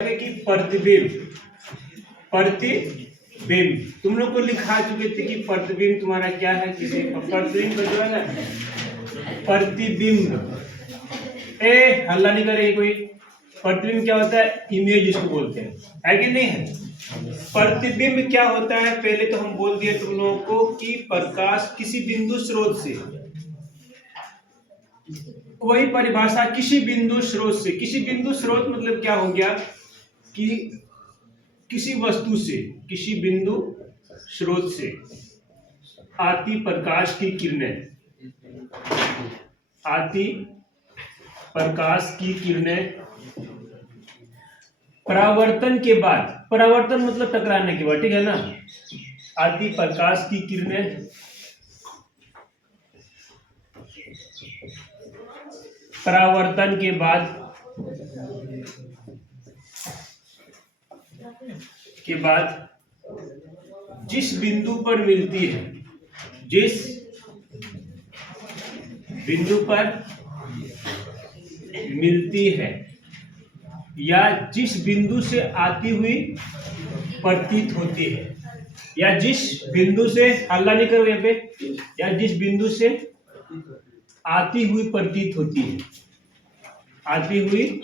कि प्रतिबिंब, प्रतिबिंब तुम लोग को लिखा चुके थे कि प्रतिबिंब तुम्हारा क्या है, किसी प्रतिबिंब का जो है ना प्रतिबिंब, हल्ला नहीं करेगी कोई। प्रतिबिंब क्या होता है, इमेज इसको बोलते हैं, है कि नहीं है। प्रतिबिंब क्या होता है, पहले तो हम बोल दिए तुम लोगों को कि प्रकाश किसी बिंदु स्रोत से, वही परिभाषा किसी बिंदु स्रोत से, किसी बिंदु स्रोत मतलब क्या हो गया कि किसी वस्तु से, किसी बिंदु स्रोत से आती प्रकाश की किरणें, आती प्रकाश की किरणें परावर्तन के बाद, परावर्तन मतलब टकराने के बाद, ठीक है ना। आती प्रकाश की किरणें परावर्तन के बाद जिस बिंदु पर मिलती है, जिस बिंदु पर मिलती है या जिस बिंदु से आती हुई प्रतीत होती है, या जिस बिंदु से, हल्ला नहीं करो यहाँ पे, या जिस बिंदु से आती हुई प्रतीत होती है, आती हुई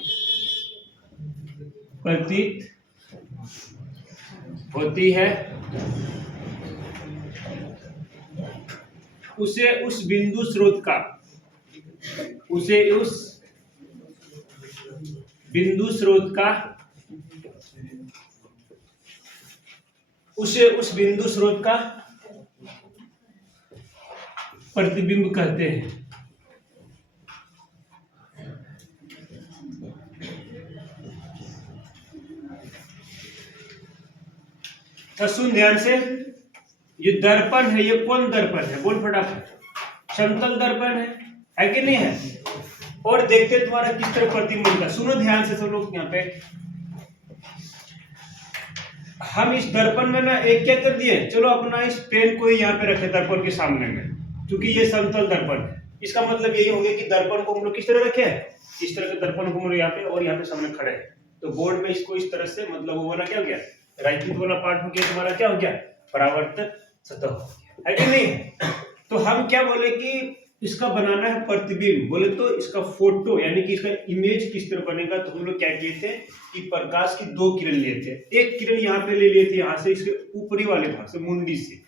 प्रतीत होती है, उसे उस बिंदु स्रोत का, उसे उस बिंदु स्रोत का, उसे उस बिंदु स्रोत का प्रतिबिंब कहते हैं। तो सुन ध्यान से, ये दर्पण है, ये कौन दर्पण है, बोल फटाफट। समतल दर्पण है कि नहीं है। और देखते तुम्हारा किस तरह प्रतिबिंब बनता है। सुनो ध्यान से सब लोग यहाँ पे, हम इस दर्पण में ना एक क्या कर दिए, चलो अपना इस पेन को यहाँ पे रखे दर्पण के सामने में, क्योंकि ये समतल दर्पण है। इसका मतलब यही हो गया कि दर्पण को हम लोग किस तरह रखे हैं, इस तरह के दर्पण को हम लोग यहाँ पे और यहाँ पे सामने खड़े हैं। तो बोर्ड में इसको इस तरह से, मतलब वो वाला क्या हो गया, राइट वाला पार्ट हो गया तुम्हारा, क्या हो गया, परावर्तक सतह, है कि नहीं। तो हम क्या बोले कि इसका बनाना है प्रतिबिंब, बोले तो इसका फोटो यानी कि इसका इमेज किस तरह बनेगा। तो हम लोग क्या किए थे कि प्रकाश की दो किरण लिए थे, एक किरण यहाँ पे ले लिए थे, यहाँ से इसके ऊपरी वाले भाग से, मुंडी से।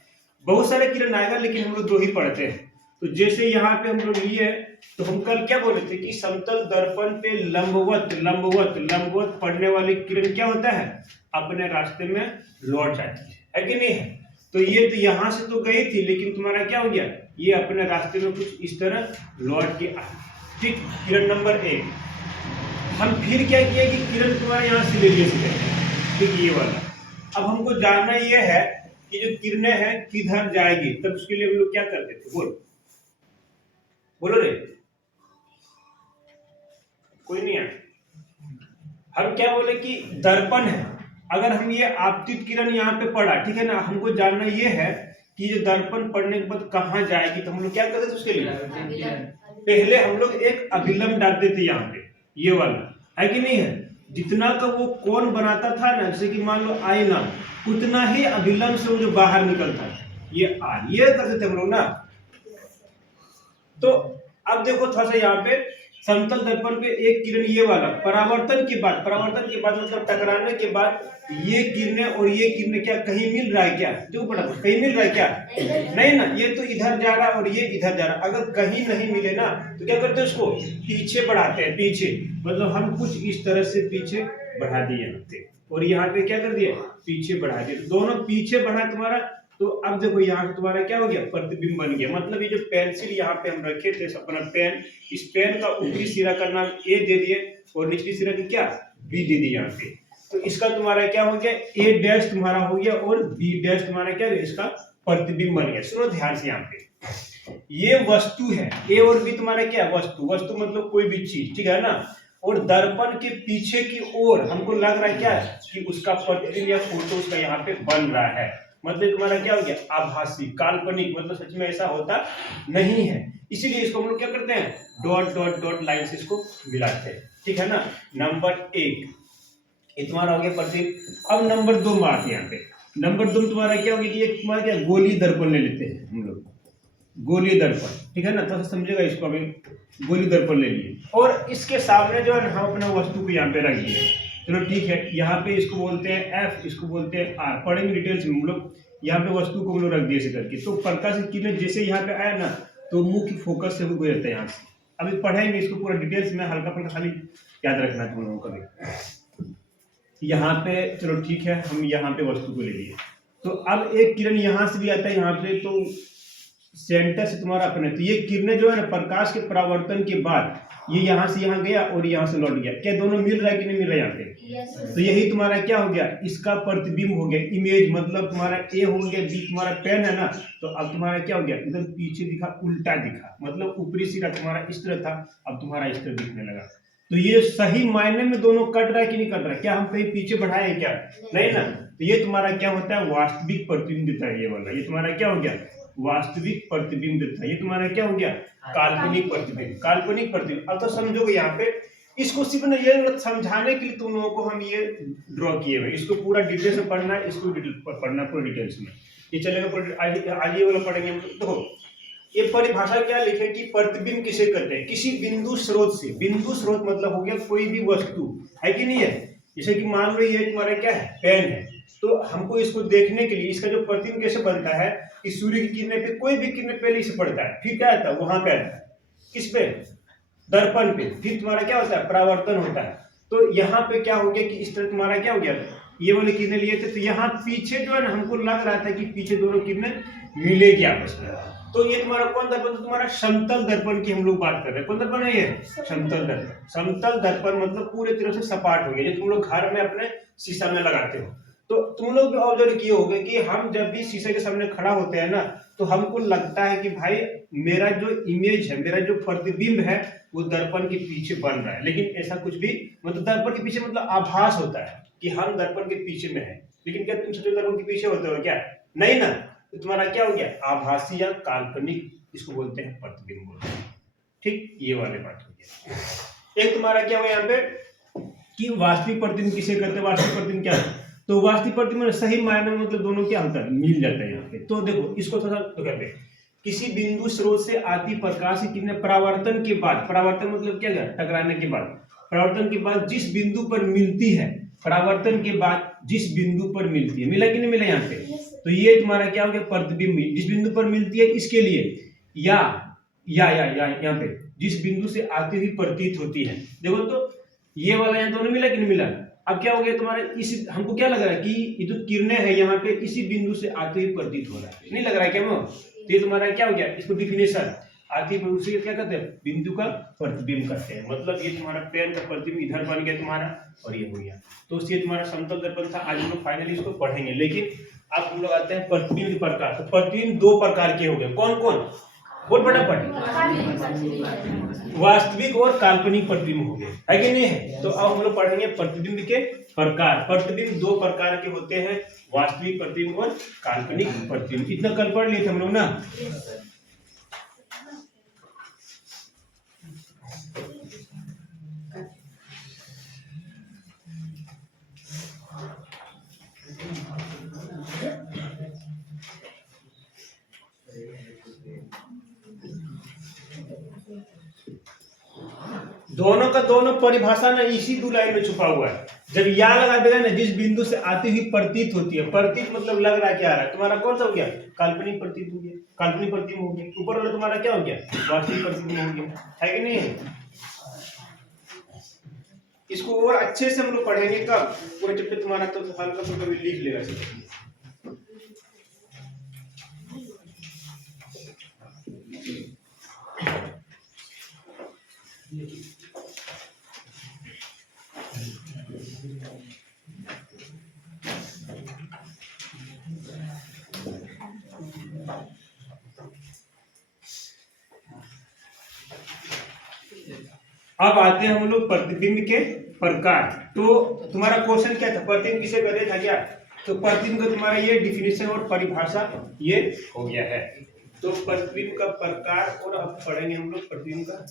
बहुत सारे किरण आएगा लेकिन हम लोग दो ही पढ़ते हैं। तो जैसे यहाँ पे हम लोग लिए, तो हम कल क्या बोले थे कि समतल दर्पण पे लंबवत लंबवत लंबवत पड़ने वाली किरण क्या होता है, अपने रास्ते में लौट जाती है कि नहीं है। तो ये तो यहाँ से तो गई थी, लेकिन तुम्हारा क्या हो गया, ये अपने रास्ते में कुछ इस तरह लौट के आई, ठीक। किरण नंबर 1। हम फिर क्या किए कि किरण तुम्हारा यहाँ से ले लिए सीधे, ठीक, ये वाला। अब हमको जानना ये है कि जो किरणें हैं किधर जाएगी, तब उसके लिए हम लोग क्या करते थे, बोलो रे, कोई नहीं है। हम क्या बोले कि दर्पण है, अगर हम ये आपतित किरण यहाँ पे पड़ा, ठीक है ना, हमको जानना ये है कि ये दर्पण पड़ने के बाद कहाँ जाएगी। तो हम लोग क्या करते थे उसके लिए, पहले हम लोग एक अभिलंब डालते थे यहाँ पे, ये वाला, है कि नहीं है। जितना का वो कोण बनाता था ना, जैसे कि मान लो आईना, उतना ही अभिलंब से वो जो बाहर निकलता है, ये आर, ये करते थे हम लोग ना। तो अब देखो थोड़ा सा यहाँ पे समतल दर्पण पे एक किरण ये वाला परावर्तन के बाद मतलब टकराने के बाद ये किरणें और ये किरणें क्या कहीं मिल रहा है क्या, देखो बड़ा कहीं मिल रहा है क्या, नहीं ना। ये तो इधर जा रहा है और ये इधर जा रहा है। अगर कहीं नहीं मिले ना तो क्या करते हैं, उसको पीछे बढ़ाते हैं, पीछे मतलब हम कुछ इस तरह से पीछे बढ़ा दिए और यहाँ पे क्या कर दिए, पीछे बढ़ा दिए, दोनों पीछे बढ़ा तुम्हारा। तो अब देखो यहाँ तुम्हारा क्या हो गया, प्रतिबिंब बन गया। मतलब ये जो पेंसिल यहाँ पे हम रखे थे अपना पेन, इस पेन का ऊपरी सिरा का नाम ए दे दिए और निचली सिरा की क्या, बी दे दी यहाँ पे। तो इसका तुम्हारा क्या हो गया, ए डैश तुम्हारा हो गया और बी डैश तुम्हारा क्या है, इसका प्रतिबिंब बन गया। सुनो ध्यान से, यहाँ पे ये वस्तु है, ए और बी तुम्हारा क्या, वस्तु, वस्तु मतलब कोई भी चीज, ठीक है ना। और दर्पण के पीछे की ओर हमको लग रहा है क्या कि उसका प्रतिबिंब या फोटो उसका यहाँ पे बन रहा है। मतलब तुम्हारा क्या हो गया, आभासी, काल्पनिक, मतलब सच में ऐसा होता नहीं है। इसीलिए इसको हम लोग क्या करते हैं, डॉट डॉट डॉट लाइन से इसको मिलाते हैं, ठीक है ना। नंबर 1 ये तुम्हारा हो गया प्रतिबिंब। अब नंबर 2 में आते हैं यहाँ पे। नंबर 2 तुम्हारा क्या होगा कि ये तुम्हारा क्या गोलीय दर्पण ले लेते हैं हम लोग, गोलीय दर्पण, ठीक है ना, तो समझेगा इसको। अभी गोलीय दर्पण ले लिए और इसके सामने जो है हम अपना वस्तु को यहाँ पे रख दिए। चलो ठीक है, यहाँ पे इसको बोलते हैं एफ, इसको बोलते हैं आर, पढ़ेंगे डिटेल्स में हम लोग। यहाँ पे वस्तु को हम लोग रख दिए ऐसे करके, तो प्रकाश की किरण जैसे यहाँ पे आया ना तो मुख्य फोकस से वो गुजरता है यहाँ से। अभी पढ़ेंगे इसको पूरा डिटेल्स में, हल्का फुल्का खाली याद रखना तुम लोगों को भी। यहाँ पे चलो ठीक है, हम यहाँ पे वस्तु को ले लिए, तो अब एक किरण यहाँ से भी आता है यहाँ पे, तो सेंटर से तुम्हारा अपने, तो ये किरणें जो है ना प्रकाश के परावर्तन के बाद ये यहाँ से यहाँ गया और यहाँ से लौट गया। क्या दोनों मिल रहा है कि नहीं मिल रहा है यहाँ पे? तो यही तुम्हारा क्या हो गया, इसका प्रतिबिंब हो गया, इमेज। मतलब तुम्हारा ए हो गया, बी तुम्हारा पेन है ना, तो अब तुम्हारा क्या हो गया, एकदम पीछे दिखा, उल्टा दिखा, मतलब ऊपरी सिरा तुम्हारा इस तरह था, अब तुम्हारा इस तरह दिखने लगा। तो ये सही मायने में दोनों कट रहा है कि नहीं कट रहा है? क्या हम कहीं पीछे बढ़ाए क्या? नहीं ना। तो ये तुम्हारा क्या होता है, वास्तविक प्रतिबिंब देता है ये वाला। ये तुम्हारा क्या हो गया, वास्तविक प्रतिबिंब देता है। ये तुम्हारा क्या हो गया, काल्पनिक प्रतिबिंब। काल्पनिक प्रतिबिंब। अब तो समझोगे यहाँ पे, इसको सिर्फ ना ये समझाने के लिए तुम लोगों को हम ये ड्रॉ किए हुए, इसको पूरा डिटेल से पढ़ना है, इसको पढ़ना पूरा डिटेल्स में, ये चलेगा। आज ये वाला पढ़ेंगे हम। देखो ये परिभाषा क्या लिखे कि प्रतिबिंब किसे कहते हैं, किसी बिंदु स्रोत से। बिंदु स्रोत मतलब हो गया कोई भी वस्तु, है कि नहीं है। जैसे कि मान लो ये तुम्हारा क्या है, पेन है, तो हमको इसको देखने के लिए इसका जो प्रतिबिंब कैसे बनता है कि सूर्य की किरणें पे, कोई भी किरणें पहले इसे पड़ता है, फिर क्या आता है, वहां पे आता है, किस पे, दर्पण पे, फिर तुम्हारा क्या होता है, परावर्तन होता है। तो यहाँ पे क्या हो गया कि इस तरह तुम्हारा क्या हो गया, ये वाले किरणें लिए थे, तो यहाँ पीछे जो है ना हमको लग रहा था कि पीछे दोनों किरणें मिलेगी आपस में। तो ये तुम्हारा कौन दर्पण, तो तुम्हारा समतल दर्पण की हम लोग बात कर रहे हैं। कौन दर्पण है ये, समतल दर्पण। समतल दर्पण मतलब पूरे तरह से सपाट हो गया, जो तुम लोग घर में अपने शीशा में लगाते हो। तो तुम लोग भी ऑब्जर्व किए होंगे कि हम जब भी शीशे के सामने खड़ा होते हैं ना, तो हमको लगता है कि भाई मेरा जो इमेज है, मेरा जो प्रतिबिंब है वो दर्पण के पीछे बन रहा है। लेकिन ऐसा कुछ भी, मतलब दर्पण के पीछे मतलब आभास होता है कि हम दर्पण के पीछे में है, लेकिन क्या तुम सच में दर्पण के पीछे होते हो क्या? नहीं ना। तो तुम्हारा क्या हो गया, आभासी या काल्पनिक, इसको बोलते हैं प्रतिबिंब बोलते हैं। ठीक, ये वाले बात हो गया। एक तुम्हारा क्या हुआ यहाँ पे कि वास्तविक प्रतिबिंब किसे कहते हैं। वास्तविक प्रतिबिंब क्या है, तो वास्तविक प्रतिबिंब सही मायने में मतलब दोनों क्या होता है, मिल जाता है यहाँ पे। तो देखो इसको थोड़ा तो कहते हैं, किसी बिंदु स्रोत से आती प्रकाश की किरणें परावर्तन के बाद, परावर्तन मतलब क्या है, टकराने के बाद, परावर्तन के बाद जिस बिंदु पर मिलती है, परावर्तन के बाद जिस बिंदु पर मिलती है, मिला कि नहीं मिला यहाँ पे, तो ये तुम्हारा क्या हो गया, प्रतिबिंब। जिस बिंदु पर मिलती है इसके लिए, या यहाँ पे जिस बिंदु से आती हुई प्रतीत होती है। देखो तो ये वाला यहाँ दोनों मिला कि नहीं मिला। अब क्या हो गया तुम्हारे, इस हमको क्या लग रहा है कि ये जो किरणें है यहाँ पे इसी बिंदु से आते हुए प्रतीत हो रहा है, नहीं लग रहा है क्या वो? तो ये तुम्हारा क्या हो गया, इसको डिफिनेशन आती बिंदु से क्या कहते हैं, बिंदु का प्रतिबिंब करते हैं। मतलब ये तुम्हारा पेन का प्रतिबिंब इधर बन गया तुम्हारा, और ये हो गया। तो ये तुम्हारा समतल दर्पण था। आज हम लोग फाइनली इसको पढ़ेंगे, लेकिन अब हम लोग आते हैं प्रतिबिंब के प्रकार। तो प्रतिबिंब दो प्रकार के हो गए, कौन कौन, बहुत बड़ा पढ़, वास्तविक और काल्पनिक प्रतिबिंब हो गए, है कि नहीं है। तो अब हम लोग पढ़ेंगे प्रतिबिंब के प्रकार। प्रतिबिंब दो प्रकार के होते हैं, वास्तविक प्रतिबिंब और काल्पनिक प्रतिबिंब। इतना कल पढ़ लिए थे हम लोग ना। दोनों का दोनों परिभाषा ना इसी दो लाइन में छुपा हुआ है। जब या लगा देगा ना, जिस बिंदु से आती हुई प्रतीत होती है, प्रतीत मतलब लग रहा है क्या आ रहा है, तुम्हारा कौन सा हो गया, काल्पनिक प्रतीत हो गया, काल्पनिक प्रतिबिंब हो गया। ऊपर वाला तुम्हारा क्या हो गया, वास्तविक प्रतिबिंब हो गया, है कि नहीं है। इसको और अच्छे से हम लोग पढ़ेंगे कब, पूरे चैप्टर तुम्हारा तो हल्का फुल्का भी लिख लेगा। अब आते हैं हम लोग प्रतिबिंब के प्रकार। तो तुम्हारा क्वेश्चन क्या था, प्रतिबिंब किसे कहते था क्या, तो प्रतिबिंब का तुम्हारा ये डिफिनेशन और परिभाषा ये हो गया है। तो प्रतिबिंब का प्रकार, और अब पढ़ेंगे हम लोग प्रतिबिंब का।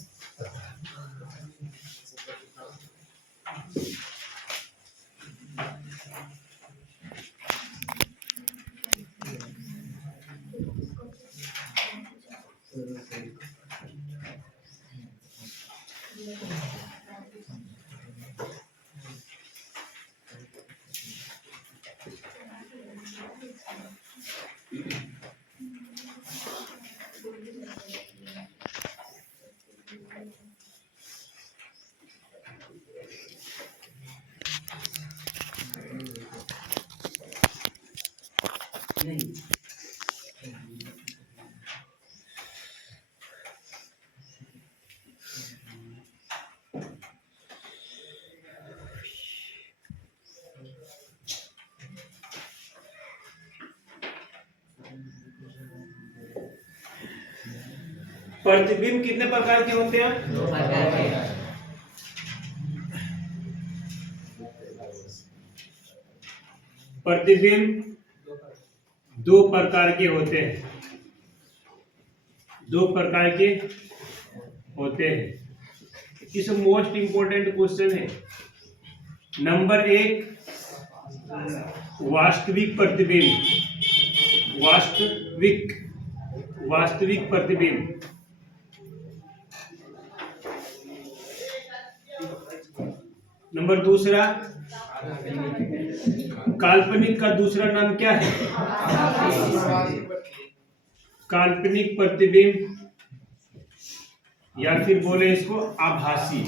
प्रतिबिंब कितने प्रकार के होते हैं? 2 प्रकार के। प्रतिबिंब 2 प्रकार के होते हैं। 2 प्रकार के होते हैं। इस मोस्ट इंपोर्टेंट क्वेश्चन है। नंबर 1, वास्तविक प्रतिबिंब। वास्तविक प्रतिबिंब। नंबर 2, काल्पनिक का दूसरा नाम क्या है? काल्पनिक प्रतिबिंब, या फिर बोले इसको आभासी।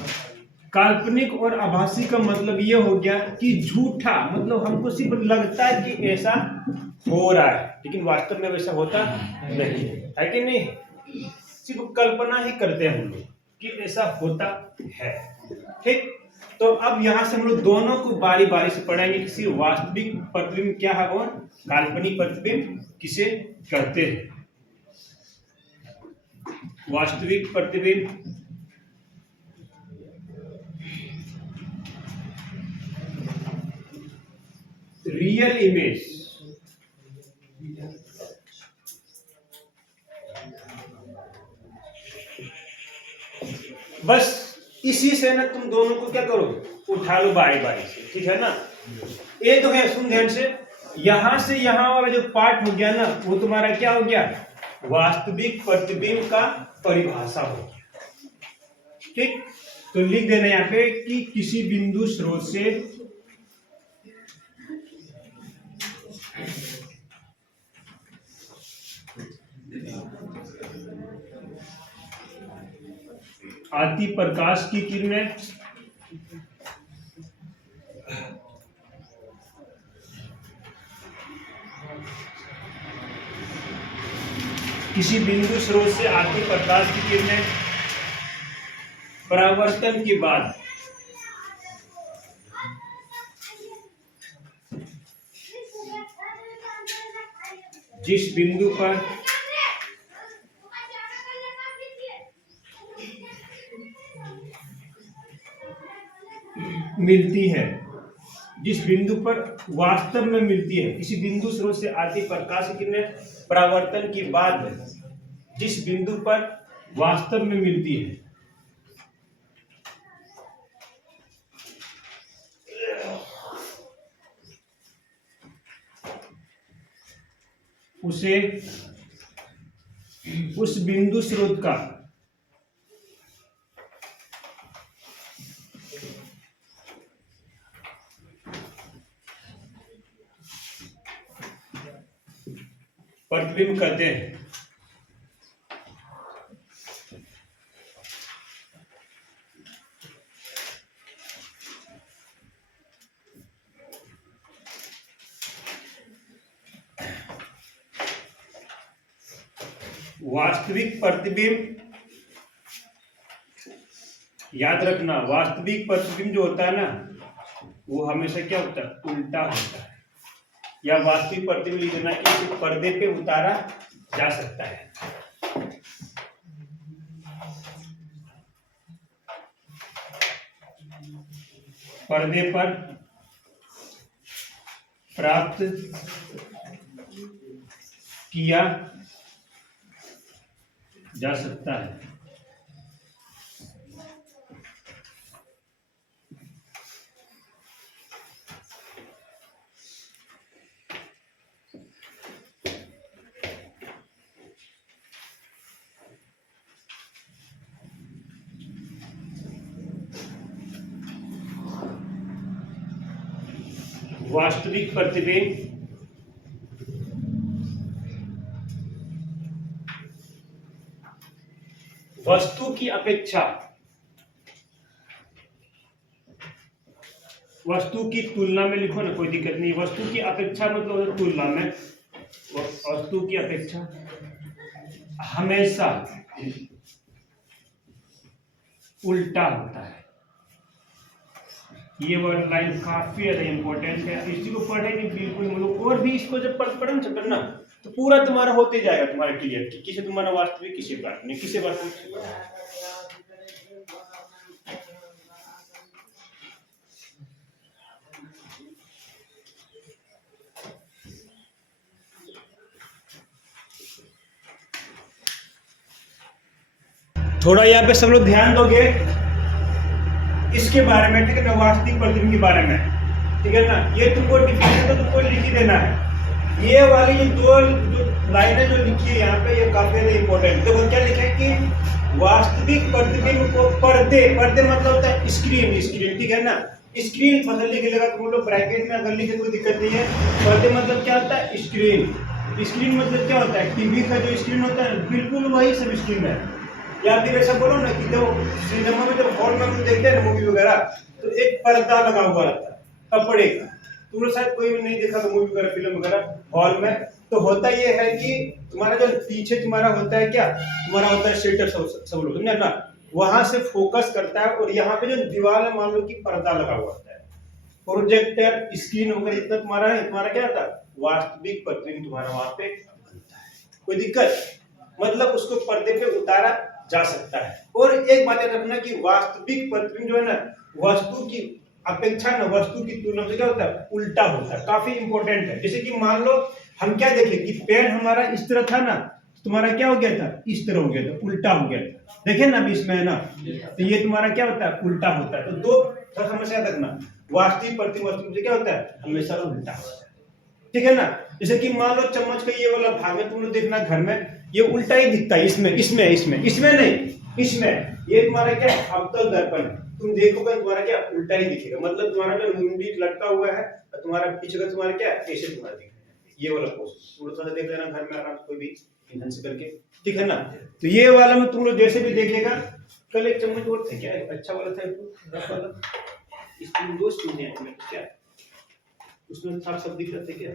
काल्पनिक और आभासी का मतलब ये हो गया कि झूठा, मतलब हमको सिर्फ लगता है कि ऐसा हो रहा है, लेकिन वास्तव में वैसा होता नहीं है कि नहीं? सिर्फ कल्पना ही करते हैं हम लोग कि ऐसा होता है। ठीक, तो अब यहां से हम लोग दोनों को बारी बारी से पढ़ेंगे। किसी वास्तविक प्रतिबिंब क्या है और काल्पनिक प्रतिबिंब किसे कहते हैं। वास्तविक प्रतिबिंब, रियल इमेज। बस इसी से ना तुम दोनों को क्या करो, उठा लो बारी बारी से, ठीक है ना? ये तो है, सुन ध्यान से। यहां से यहां वाला जो पार्ट हो गया ना, वो तुम्हारा क्या हो गया? वास्तविक प्रतिबिंब का परिभाषा हो गया। ठीक, तो लिख देना यहाँ पे कि किसी बिंदु स्रोत से आती प्रकाश की किरणें किसी बिंदु स्रोत से आती प्रकाश की किरणें परावर्तन के बाद जिस बिंदु पर मिलती है, जिस बिंदु पर वास्तव में मिलती है, किसी बिंदु स्रोत से आती प्रकाश की किरणें परावर्तन के बाद जिस बिंदु पर वास्तव में मिलती है, उसे उस बिंदु स्रोत का प्रतिबिंब कहते हैं। वास्तविक प्रतिबिंब, याद रखना, वास्तविक प्रतिबिंब जो होता है ना, वो हमेशा क्या होता है? उल्टा होता है। या वास्तविक प्रतिबिंब लिख देना कि पर्दे पे उतारा जा सकता है। पर्दे पर प्राप्त किया जा सकता है। वास्तविक प्रतिबिंब वस्तु की अपेक्षा वस्तु की तुलना में लिखो ना, कोई दिक्कत नहीं। वस्तु की अपेक्षा मतलब तुलना में, वस्तु की अपेक्षा हमेशा उल्टा होता है। ये वर्ड लाइन काफी ज्यादा इंपॉर्टेंट है, इसी को पढ़ेंगे बिल्कुल हम लोग। और भी इसको जब पढ़ेंगे चैप्टर ना, तो पूरा तुम्हारा होते जाएगा तुम्हारा क्लियर कि किसे तुम्हारा वास्तविक, किसे काल्पनिक, किसे वास्तविक। थोड़ा यहाँ पे सब लोग ध्यान दोगे इसके बारे में, ठीक है ना, वास्तविक प्रतिबिंब के बारे में, ठीक है ना। ये तुमको डिफिनेशन तो तुमको लिख ही देना है। ये वाली जो लाइनें जो लिखी है यहाँ पे, ये काफी ज्यादा इंपॉर्टेंट। देखो क्या लिखा है कि वास्तविक प्रतिबिंब को पर्दे मतलब होता है स्क्रीन, ठीक है ना। स्क्रीन मतलब लिखेगा तुम लोग ब्रैकेट में, अगर लिखे कोई दिक्कत नहीं है। पर्दे मतलब क्या होता है? स्क्रीन। स्क्रीन मतलब क्या होता है? टीवी का जो स्क्रीन होता है बिल्कुल वही सब स्क्रीन है। या फिर ऐसा बोलो ना कि जब सिनेमा में, जब हॉल में हम देखते हैं ना मूवी वगैरह, तो एक पर्दा लगा हुआ रहता है कपड़े का। तुम लोग शायद कोई भी नहीं देखा तो मूवी वगैरह, फिल्म वगैरह हॉल में, तो होता ये है कि तुम्हारा जो पीछे तुम्हारा होता है, क्या तुम्हारा होता है शेटर, सब लोग समझे ना, वहां से फोकस करता है। और यहाँ पे जो दीवार है, मान लो कि पर्दा लगा हुआ होता है, प्रोजेक्टर स्क्रीन वगैरह इतना तुम्हारा है, तुम्हारा क्या होता है? वास्तविक प्रतिबिंब तुम्हारा वहां पे बनता है। कोई दिक्कत? मतलब उसको पर्दे पे उतारा जा सकता है। और एक बात याद रखना कि वास्तविक प्रतिबिंब जो है ना, वस्तु की अपेक्षा ना, वस्तु की तुलना से क्या होता है? उल्टा होता है। काफी इंपॉर्टेंट है। जैसे कि मान लो हम क्या देखें कि पेड़ हमारा इस तरह था ना, तुम्हारा क्या हो गया था? इस तरह हो गया था, उल्टा हो गया था। देखे ना अभी इसमें है ना, तो ये तुम्हारा क्या होता है? उल्टा होता है। तो दो समस्या रखना, वास्तविक प्रतिबिंब वस्तु से क्या होता है? हमेशा उल्टा होता है, ठीक है ना। जैसे कि मान लो चम्मच का ये वाला भाग है, तुम लोग देखना घर में, ये उल्टा ही दिखता है। इसमें नहीं, इसमें ये तुम्हारा क्या है? अवतल दर्पण है। तुम देखोगे तुम्हारा क्या उल्टा ही दिखेगा। मतलब तुम्हारा जो मुंडी लटका हुआ है, तुम्हारा पीछे का तुम्हारा क्या है? ऐसे तुम्हारा दिखेगा। ये वाला पोस्ट तुम लोग देख लेना घर में आराम से, कोई भी ध्यान से करके, ठीक है ना। तो ये वाला में तुम लोग जैसे भी देखेगा, कल एक चम्मच और था, क्या अच्छा वाला था रफ वाला, स्पून, 2 स्पून है क्या उसमें साफ सब दिख रहा था क्या?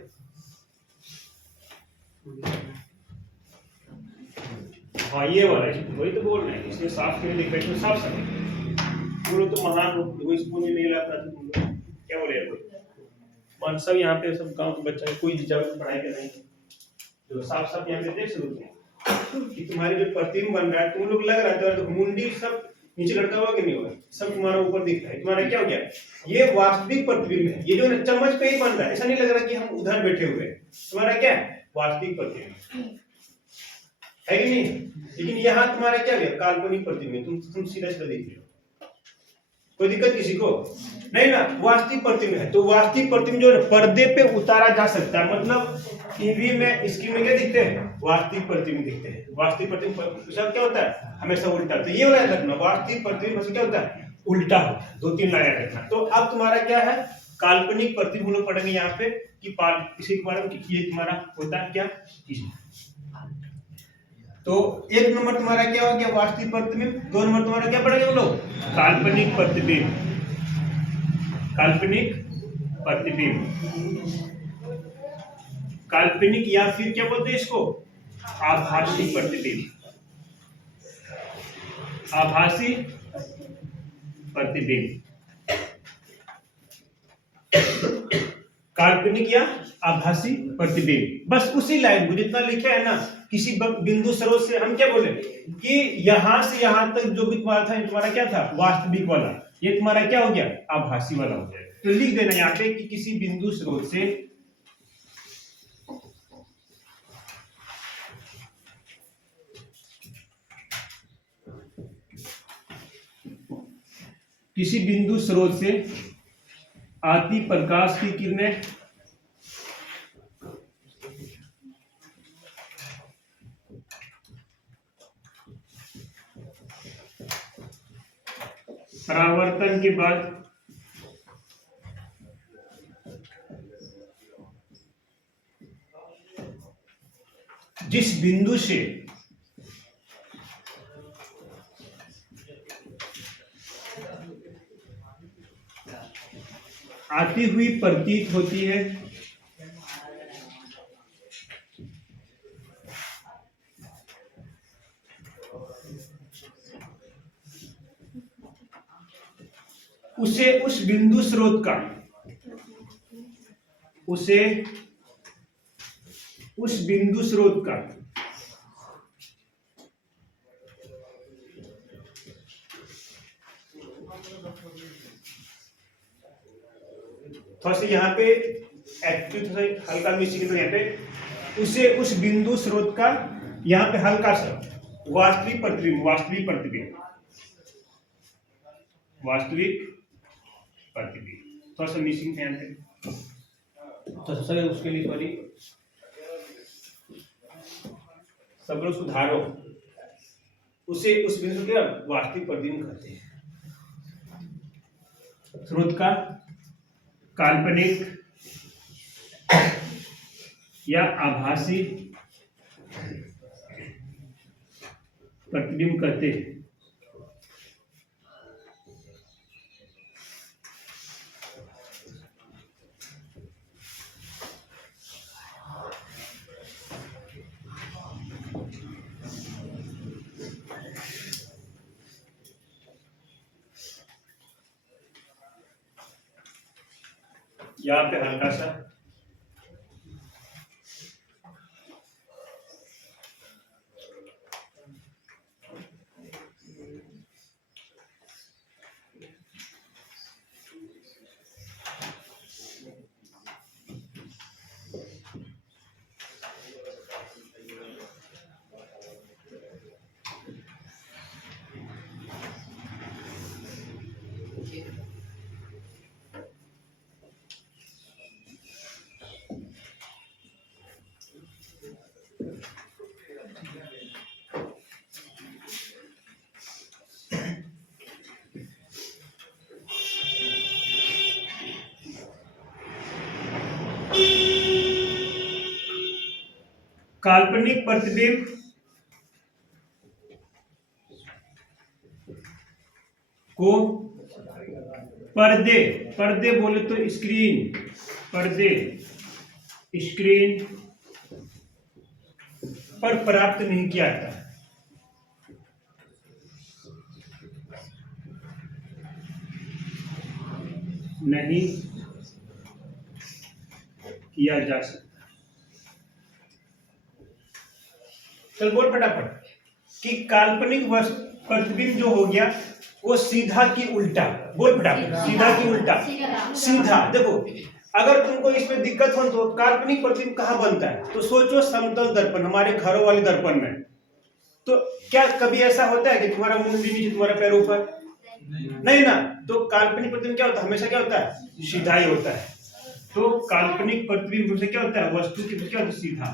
हाँ ये वाला है, वही तो बोल रहे हैं, इसमें साफ क्यों दिख रहा है? इसमें साफ सब बोलो तो महान वो स्पून ही नहीं लाता, क्या बोले यार? मान सब यहाँ पे सब गांव के बच्चा है, कोई जरूरत पढ़ाई का नहीं, जो साफ यहाँ पे देख सकते कि तुम्हारी जो प्रतिबिंब बन रहा है, तुम लोग लग रहा है तो मुंडी सब नीचे लटका हुआ कि नहीं होगा, सब तुम्हारा ऊपर दिख रहा है। तुम्हारा क्या हो गया? ये वास्तविक प्रतिबिंब है। ये जो चम्मच पे ही बन रहा है, ऐसा नहीं लग रहा कि हम उधर बैठे हुए हैं। तुम्हारा क्या है? वास्तविक प्रतिबिंब है कि नहीं? लेकिन यहाँ तुम्हारा क्या है? काल्पनिक प्रतिबिंब। तुम सीधा सीधा देख रहे हो, कोई दिक्कत किसी को नहीं ना। वास्तविक प्रतिबिंब है, तो वास्तविक प्रतिबिंब जो है पर्दे पे उतारा जा सकता है। मतलब टीवी में, स्क्रीन में क्या दिखते हैं? वास्तविक प्रतिबिंब दिखते हैं। वास्तविक प्रतिबिंब सब क्या होता है? हमेशा उल्टा। तो ये वाला रखना, वास्तविक प्रतिबिंब क्या होता है? उल्टा होता है। 2-3 लाइन रखना। तो अब तुम्हारा क्या है? काल्पनिक प्रतिबिंब हम लोग पढ़ेंगे यहाँ पे कि इसी के बारे में, ये तुम्हारा होता है क्या? तो 1 नंबर तुम्हारा क्या हो गया? वास्तविक प्रतिबिंब। 2 नंबर तुम्हारा क्या पढ़ेंगे हम लोग? काल्पनिक प्रतिबिंब। काल्पनिक प्रतिबिंब, काल्पनिक या फिर क्या बोलते हैं इसको? आभासी प्रतिबिंब। आभासी प्रतिबिंब, काल्पनिक या आभासी प्रतिबिंब। बस उसी लाइन को जितना लिखे है ना, किसी बिंदु स्रोत से हम क्या बोले कि यहां से यहां तक जो भी तुम्हारा था, तुम्हारा क्या था? वास्तविक वाला। ये तुम्हारा क्या हो गया? आभासी वाला हो गया। तो लिख देना यहाँ पे कि किसी बिंदु स्रोत से आती प्रकाश की किरणें परावर्तन के बाद जिस बिंदु से आती हुई प्रतीत होती है उसे उस बिंदु स्रोत का थोड़ा सा यहाँ पे एक्चुअली थोड़ा हल्का मिसिंग तो यहाँ पे उसे उस बिंदु स्रोत का यहाँ पे हल्का सा वास्तविक प्रतिबिंब थोड़ा सा मिसिंग है यहाँ पे, तो सर उसके लिए सॉरी, सब लोग सुधारो। उसे उस बिंदु के वास्तविक प्रतिबिंब कहते हैं। स्रोत का काल्पनिक या आभासी प्रतिबिंब कहते हैं। यहाँ पे हल्का सा काल्पनिक प्रतिबिंब को पर्दे बोले तो स्क्रीन पर प्राप्त नहीं किया जाता। नहीं किया जा सकता। चल बोल फटाफट कि काल्पनिक प्रतिबिंब जो हो गया वो सीधा की उल्टा, बोल फटाफट, सीधा की उल्टा, सीधा। देखो अगर तुमको इसमें दिक्कत हो तो काल्पनिक प्रतिबिंब कहाँ बनता है, तो सोचो समतल दर्पण, हमारे घरों वाले दर्पण में। तो क्या कभी ऐसा होता है कि तुम्हारा मुंह भी नीचे तुम्हारा पैर ऊपर, नहीं ना। तो काल्पनिक प्रतिबिंब क्या होता है, हमेशा क्या होता है, सीधा ही होता है। तो काल्पनिक प्रतिबिंब से क्या होता है, वस्तु की क्या होता है, सीधा।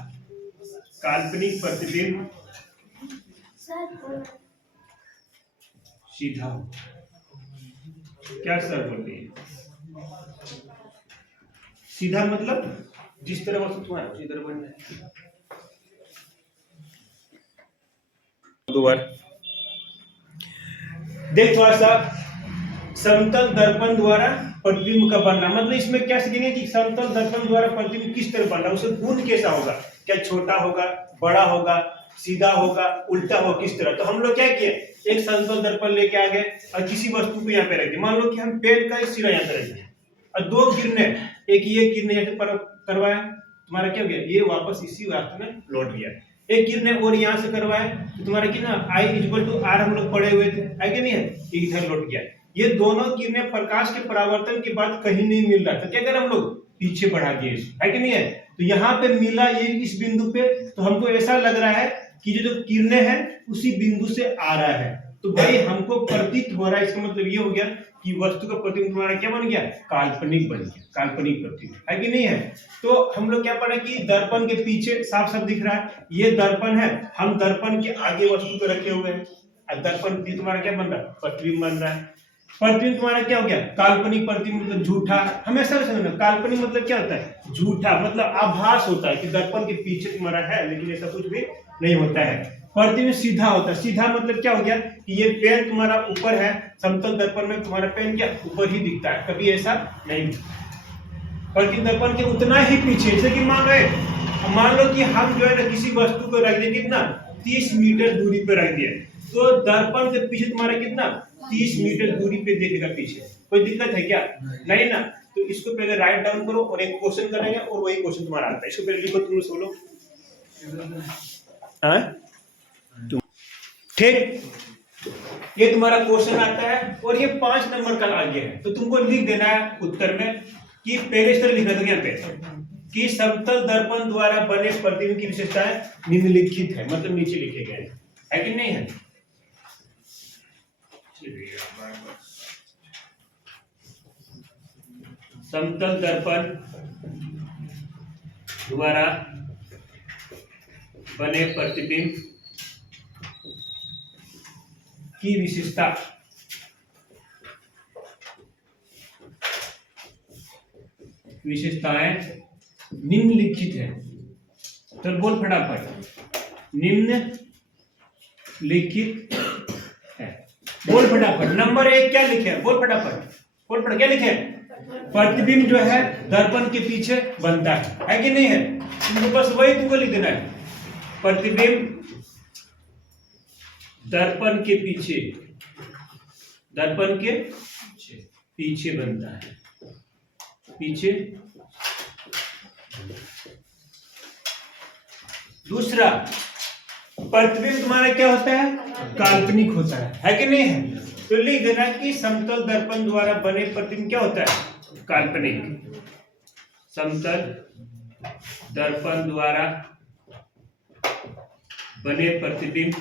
काल्पनिक प्रतिबिंब सीधा, क्या सर बोल रही है, सीधा मतलब जिस तरह वस्तु तुम्हारा उसी तरह बनना है। देख थोड़ा सा समतल दर्पण द्वारा प्रतिबिंब का बनना, मतलब इसमें क्या सीखेंगे कि समतल दर्पण द्वारा प्रतिबिंब किस तरह बनना, उसे गुण कैसा होगा, क्या छोटा होगा, बड़ा होगा, सीधा होगा, उल्टा होगा, किस तरह। तो हम लोग क्या किए, एक समतल दर्पण लेके आ गए और किसी वस्तु को यहाँ पे रख दिए। मान लो कि हम पेन का एक सिरा यहाँ पे रख दिए और दो किरणें, एक ये किरणें यहाँ पे करवाया, तुम्हारा क्या हो गया, ये वापस इसी वस्तु में लौट गया। एक किरणें और यहाँ से करवाए तो तुम्हारा कितना I = R हम लोग पढ़े हुए थे, है कि नहीं है, इधर लौट गया। ये दोनों किरणें प्रकाश के परावर्तन के बाद कहीं नहीं मिल रहा था, क्या करें हम लोग, पीछे बढ़ा दिए, है कि नहीं है। तो यहाँ पे मिला ये इस बिंदु पे, तो हमको ऐसा लग रहा है कि जो किरणें हैं उसी बिंदु से आ रहा है। तो भाई हमको प्रतीत हो रहा है, इसका मतलब ये हो गया कि वस्तु का प्रतिबिंब तुम्हारा क्या बन गया, काल्पनिक बन गया, काल्पनिक प्रतिबिंब, है कि नहीं है। तो हम लोग क्या पढ़े कि दर्पण के पीछे साफ साफ दिख रहा है, ये दर्पण है, हम दर्पण के आगे वस्तु को रखे हुए हैं, दर्पण भी तुम्हारा क्या बन रहा है, प्रतिबिंब बन रहा है। प्रतिबिंब तुम्हारा क्या हो गया? काल्पनिक प्रतिबिंब मतलब झूठा। हमेशा समझना काल्पनिक मतलब क्या होता है? झूठा, मतलब आभास होता है कि दर्पण के पीछे तुम्हारा है, लेकिन ऐसा कुछ भी नहीं होता है। प्रतिबिंब सीधा होता है। सीधा मतलब क्या हो गया कि ये पेन तुम्हारा ऊपर है, समतल दर्पण में तुम्हारा पेन क्या ऊपर ही दिखता है, कभी ऐसा नहीं। प्रतिबिंब दर्पण के उतना ही पीछे, जैसे कि मान लो कि हम जो है ना किसी वस्तु को रख दें कितना 30 मीटर दूरी पे रख दिया, तो दर्पण के पीछे तुम्हारा कितना 30 मीटर दूरी पे देखेगा पीछे। कोई दिक्कत है क्या? नहीं ना। तो इसको पहले राइट डाउन करो और एक क्वेश्चन करेंगे और वही क्वेश्चन तुम्हारा आता है। इसको पहले लिखो, तुम बोलो। ठीक, ये तुम्हारा क्वेश्चन आता है और ये 5 नंबर का आगे है, तो तुमको लिख देना है उत्तर में कि पहले इस तरह लिखना था यहाँ पे कि समतल दर्पण द्वारा बने प्रतिबिंब की विशेषताएं निम्नलिखित है, मतलब नीचे लिखे गए है कि नहीं है? समतल दर्पण द्वारा बने प्रतिबिंब की विशेषताएं निम्नलिखित है। चल बोल फटाफट, निम्नलिखित है। बोल फटाफट। नंबर 1 क्या लिखे? बोल फटाफट, बोल फटाफट, क्या लिखे? प्रतिबिंब जो है दर्पण के पीछे बनता है कि नहीं है? तुमको बस वही तुमको लिख देना है, प्रतिबिंब दर्पण के पीछे बनता है, पीछे। दूसरा, प्रतिबिंब तुम्हारा क्या होता है? काल्पनिक होता है कि नहीं है? तो लिख देना कि समतल दर्पण द्वारा बने प्रतिबिंब क्या होता है? काल्पनिक। समतल दर्पण द्वारा बने प्रतिबिंब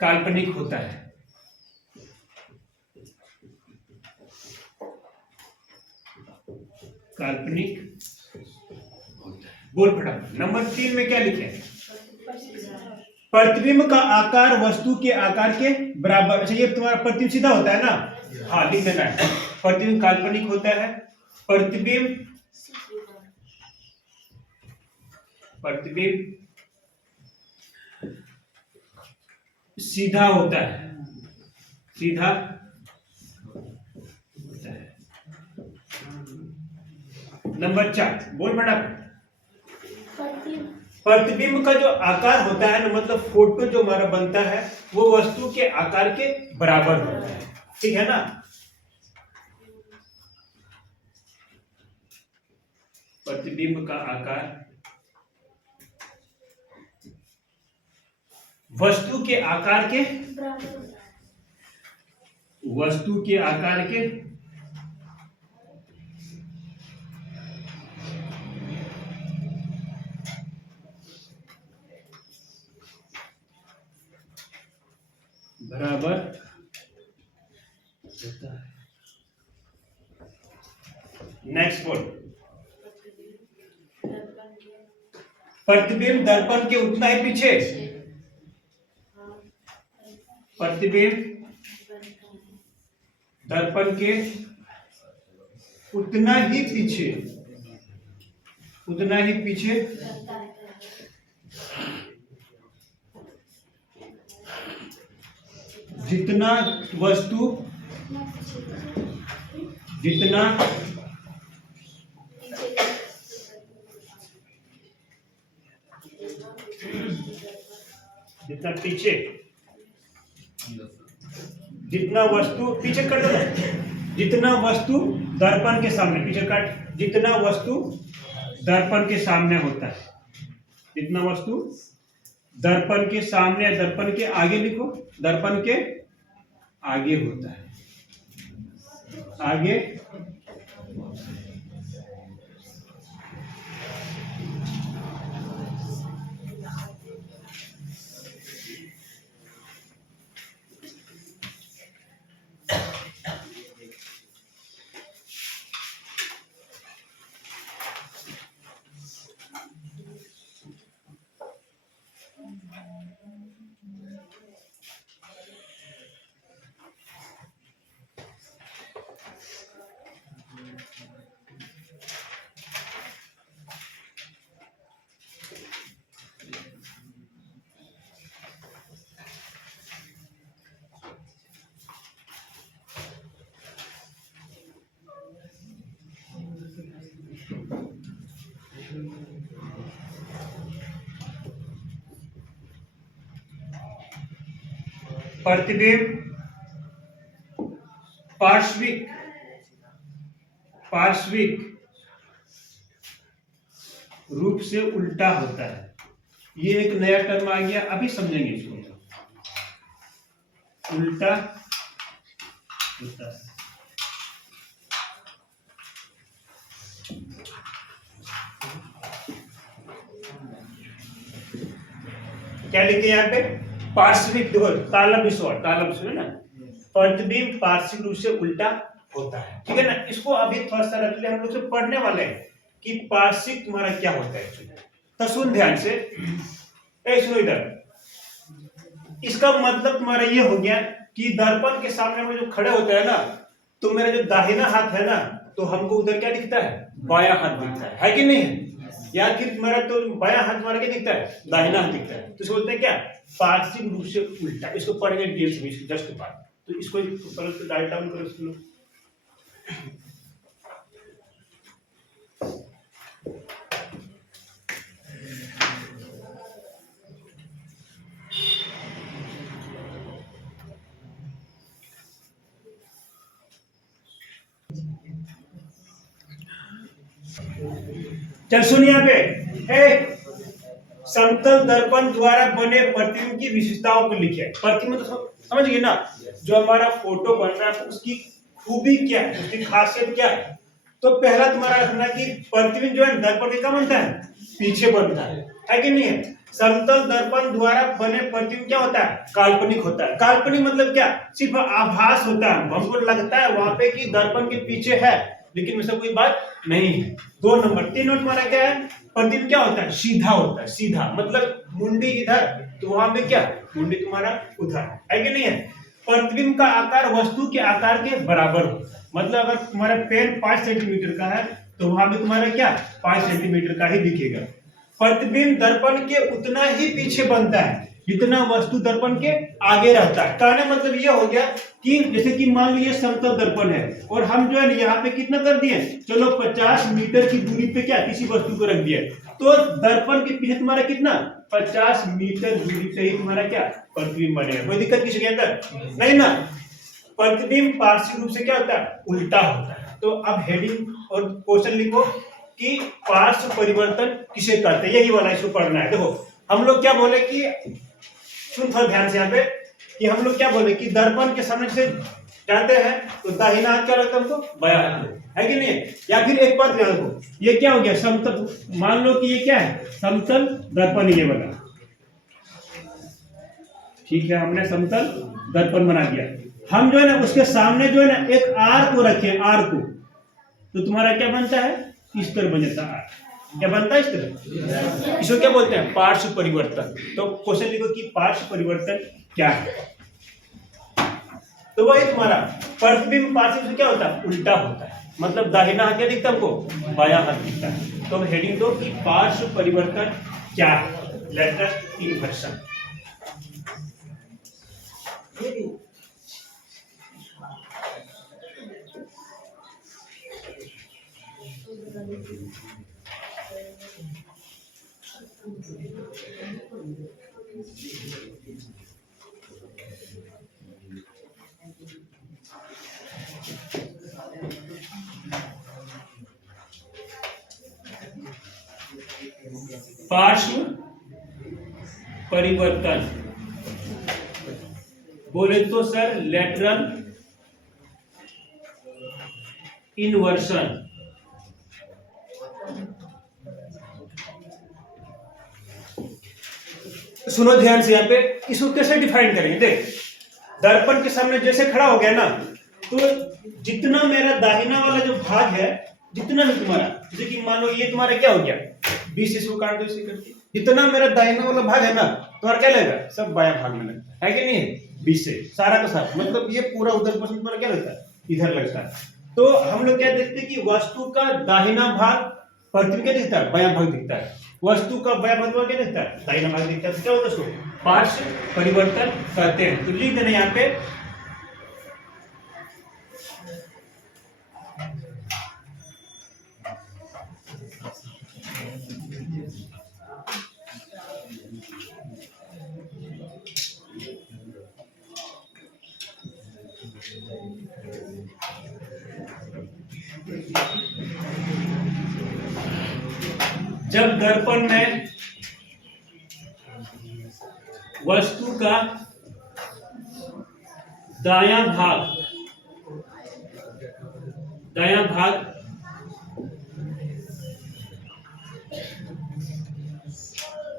काल्पनिक होता है। काल्पनिक होता है। बोल फटाफट। नंबर 3 में क्या लिखे? प्रतिबिंब का आकार वस्तु के आकार के बराबर। अच्छा, ये तुम्हारा प्रतिबिंब सीधा होता है ना? हाँ, लिख देना है। प्रतिबिंब काल्पनिक होता है। प्रतिबिंब सीधा होता है, सीधा होता है। नंबर 4 बोल फटाफट। प्रतिबिंब का जो आकार होता है ना, मतलब फोटो जो हमारा बनता है वो वस्तु के आकार के बराबर होता है, ठीक है ना? प्रतिबिंब का आकार वस्तु के आकार के बराबर होता है। नेक्स्ट बोल। प्रतिबिंब दर्पण के उतना ही पीछे, प्रतिबिंब दर्पण के उतना ही पीछे जितना वस्तु जितना पीछे, जितना वस्तु पीछे कर दो, जितना वस्तु दर्पण के सामने, पीछे काट, जितना वस्तु दर्पण के सामने होता है, जितना वस्तु दर्पण के सामने, दर्पण के आगे लिखो, दर्पण के आगे होता है, आगे प्रतिबिंब पार्श्विक रूप से उल्टा होता है। ये एक नया टर्म आ गया, अभी समझेंगे इसको। उल्टा होता है। क्या लिखे यहाँ पे? पार्श्विक, देखो तालब है ना, प्रतिबिंब पार्श्विक रूप से उल्टा होता है, ठीक है ना। इसको अभी थोड़ा सा रख ले, हम लोग से पढ़ने वाले हैं कि पार्श्विक तुम्हारा क्या होता है। तो सुन ध्यान से, सुनो इधर। इसका मतलब तुम्हारा ये हो गया कि दर्पण के सामने में जो खड़े होते हैं ना, तो मेरा जो दाहिना हाथ है ना, तो हमको उधर क्या दिखता है? बायां हाथ दिखता है कि नहीं है? या फिर तुम्हारा तो बायां हाथ तुम्हारा क्या दिखता है? दाहिना हाथ दिखता है। तो इसको बोलते हैं क्या? पार्श्विक रूप से उल्टा। इसको पढ़ेंगे डिटेल्स में जस्ट बाद। तो इसको डाइट डाउन करो सुनो। चल सुन यहाँ पे, समतल दर्पण द्वारा बने प्रतिबिंब की विशेषताओं को लिखे। प्रतिबिंब तो समझ गए ना, जो हमारा फोटो बन रहा है उसकी खूबी क्या है, उसकी खासियत क्या है। तो पहला तुम्हारा रखना कि प्रतिबिंब जो है दर्पण के क्या बनता है? पीछे बनता है कि नहीं है? समतल दर्पण द्वारा बने प्रतिबिंब क्या होता है? काल्पनिक होता है। काल्पनिक मतलब क्या? सिर्फ आभास होता है, हमको लगता है वहां पे कि दर्पण के पीछे है, लेकिन वैसा कोई बात नहीं है। 2 नंबर। 3 नंबर तुम्हारा क्या है? प्रतिबिंब क्या होता है? सीधा होता है। सीधा मतलब मुंडी इधर, तो वहां पे क्या? मुंडी तुम्हारा उधर है कि नहीं है? प्रतिबिंब का आकार वस्तु के आकार के बराबर होता है। मतलब अगर तुम्हारा पेन 5 सेंटीमीटर का है, तो वहां पे तुम्हारा क्या? 5 सेंटीमीटर का ही दिखेगा। प्रतिबिंब दर्पण के उतना ही पीछे बनता है जितना वस्तु दर्पण के आगे रहता है। कहने मतलब ये हो गया कि जैसे कि मान लो ये समतल दर्पण है, और हम जो है यहाँ पे कितना कर दिए? चलो 50 मीटर की दूरी पे क्या किसी वस्तु को रख दिया, तो दर्पण के पीछे तुम्हारा कितना? 50 मीटर दूरी पे ही तुम्हारा क्या? प्रतिबिंब बनेगा। कोई दिक्कत किसी के अंदर नहीं ना। प्रतिबिंब पार्श्विक रूप से क्या होता है? उल्टा होता है। तो अब हेडिंग और क्वेश्चन लिखो कि पार्श्व परिवर्तन किसे कहते हैं, यही वाला इसको पढ़ना है। देखो हम लोग क्या बोले कि, सुन थोड़ा ध्यान से यहाँ पे, कि हम लोग क्या बोले कि दर्पण के सामने से जाते हैं तो दाहिना हाथ क्या लगता है हमको? बायां हाथ है कि नहीं? या फिर एक बात ध्यान रखो, ये क्या हो गया? समतल, मान लो कि ये क्या है? समतल दर्पण ये बना, ठीक है, हमने समतल दर्पण बना दिया। हम जो है ना उसके सामने जो है ना एक आर को रखे, आर को, तो तुम्हारा क्या बनता है? इस तरह बन जाता है। क्या बनता है? इस तरह। इसको क्या बोलते हैं? पार्श्व परिवर्तन। तो क्वेश्चन लिखो कि पार्श्व परिवर्तन क्या है। तो वही तुम्हारा प्रतिबिंब पार्श्व से क्या होता है? उल्टा होता है। मतलब दाहिना हाथ क्या दिखता है हमको? बायां हाथ दिखता है। तो हेडिंग दो कि पार्श्व परिवर्तन क्या है, लेटर इन्वर्सन। पार्श्व परिवर्तन बोले तो सर लेटरल इन्वर्सन। सुनो ध्यान से यहाँ पे, इसको कैसे डिफाइन करेंगे? देख, दर्पण के सामने जैसे खड़ा हो गया ना, तो जितना मेरा दाहिना वाला जो भाग है, जितना भी तुम्हारा, जैसे कि मान लो ये तुम्हारा क्या हो गया? 20 इसको काट दो इसी करके, जितना मेरा दाहिना वाला भाग है ना, तुम्हारा क्या लगेगा? सब बायां भाग में लगता है कि नहीं? 20 से सारा का सारा, मतलब ये पूरा उधर परसेंट तुम्हारा क्या लगता है? इधर लगता है। तो हम लोग क्या देखते हैं कि वस्तु का दाहिना भाग प्रतिबिंब क्या दिखता है? बायां भाग दिखता है। वस्तु का बायां भाग क्या दिखता है? दाहिना भाग दिखता है। तो क्या होता है? उसको पार्श्व परिवर्तन कहते हैं। तो लिख देना यहाँ पे जब दर्पण में वस्तु का दायां भाग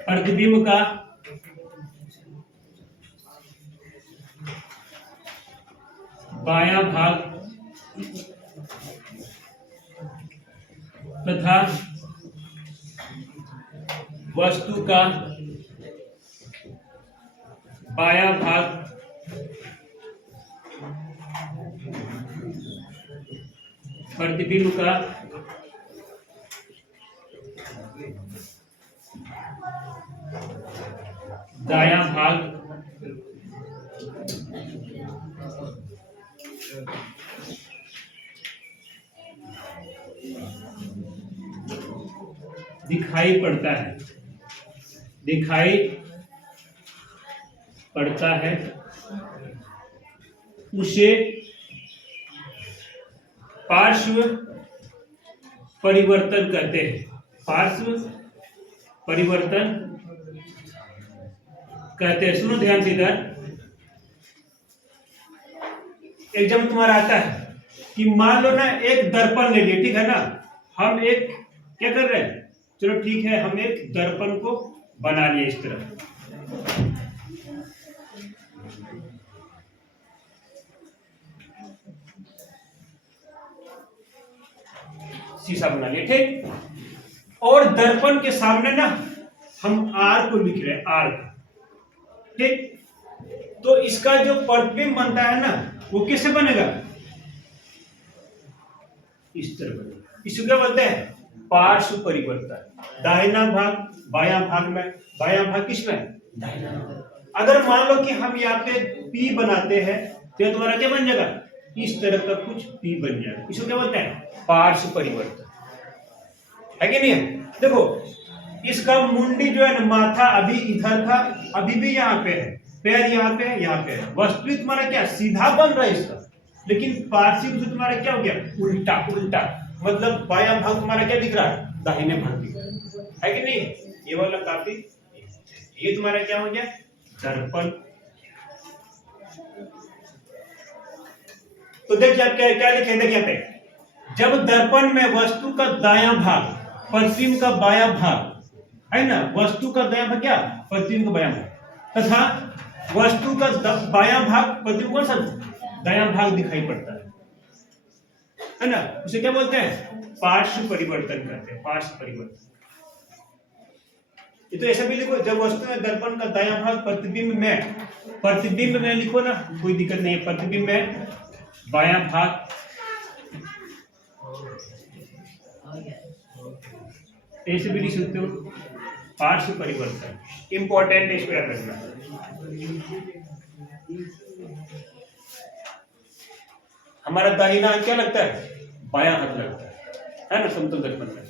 प्रतिबिंब का बायां भाग तथा वस्तु का बायां भाग प्रतिबिंब का दायां भाग दिखाई पड़ता है उसे पार्श्व परिवर्तन कहते हैं। पार्श्व परिवर्तन कहते हैं। सुनो ध्यान से, इधर एग्जाम तुम्हारा आता है कि मान लो ना एक दर्पण ले लिए, ठीक है ना, हम एक क्या कर रहे हैं, चलो ठीक है, हम एक दर्पण को बना लिए इस तरह, शीशा बना लिया, ठीक। और दर्पण के सामने ना हम आर को लिख रहे हैं, आर, ठीक। तो इसका जो प्रतिबिंब बनता है ना वो कैसे बनेगा, इस तरह बनेगा। इसको क्या बोलते हैं, पार्श्व परिवर्तन। दाहिना भाग बायां भाग में, बायां भाग किसमें, दाहिना। अगर मान लो कि हम यहाँ पे P बनाते हैं तो तुम्हारा क्या बन जाएगा, इस तरह का कुछ P बन जाएगा। इसको क्या बोलते हैं, पार्श्व परिवर्तन, है कि नहीं है। देखो इसका मुंडी जो है ना, माथा अभी इधर था, अभी भी यहाँ पे है, पैर यहाँ पे है, यहाँ पे है। वस्तु तुम्हारा क्या सीधा बन रहा है इसका, लेकिन पार्श्व से तुम्हारा क्या हो गया, उल्टा उल्टा, मतलब बायां भाग तुम्हारा क्या दिख रहा है, दाहिने भाग दिख रहा है कि नहीं। ये वाला काफी, ये तुम्हारा क्या हो गया, दर्पण। तो देखिए आप क्या क्या लिखे, देखिए यहाँ पे, जब दर्पण में वस्तु का दायां भाग प्रतिबिंब का बायां भाग है ना, वस्तु का दायां भाग क्या, प्रतिबिंब का बायां भाग, तथा वस्तु का बायां भाग प्रतिबिंब कौन सा, दायां भाग दिखाई पड़ता है ना, उसे क्या बोलते हैं, पार्श्व परिवर्तन कहते हैं, पार्श्व परिवर्तन। ये तो ऐसा भी लिखो, जब वस्तु में दर्पण का दायां भाग प्रतिबिंब में लिखो ना, कोई दिक्कत नहीं है, प्रतिबिंब में बायां भाग ऐसे भी लिख सकते हो, पार्श्व परिवर्तन। इंपॉर्टेंट है, इसको याद रखना। हमारा दाहिना हाथ क्या लगता है, बायां हाथ लगता है ना, समतल दर्पण में।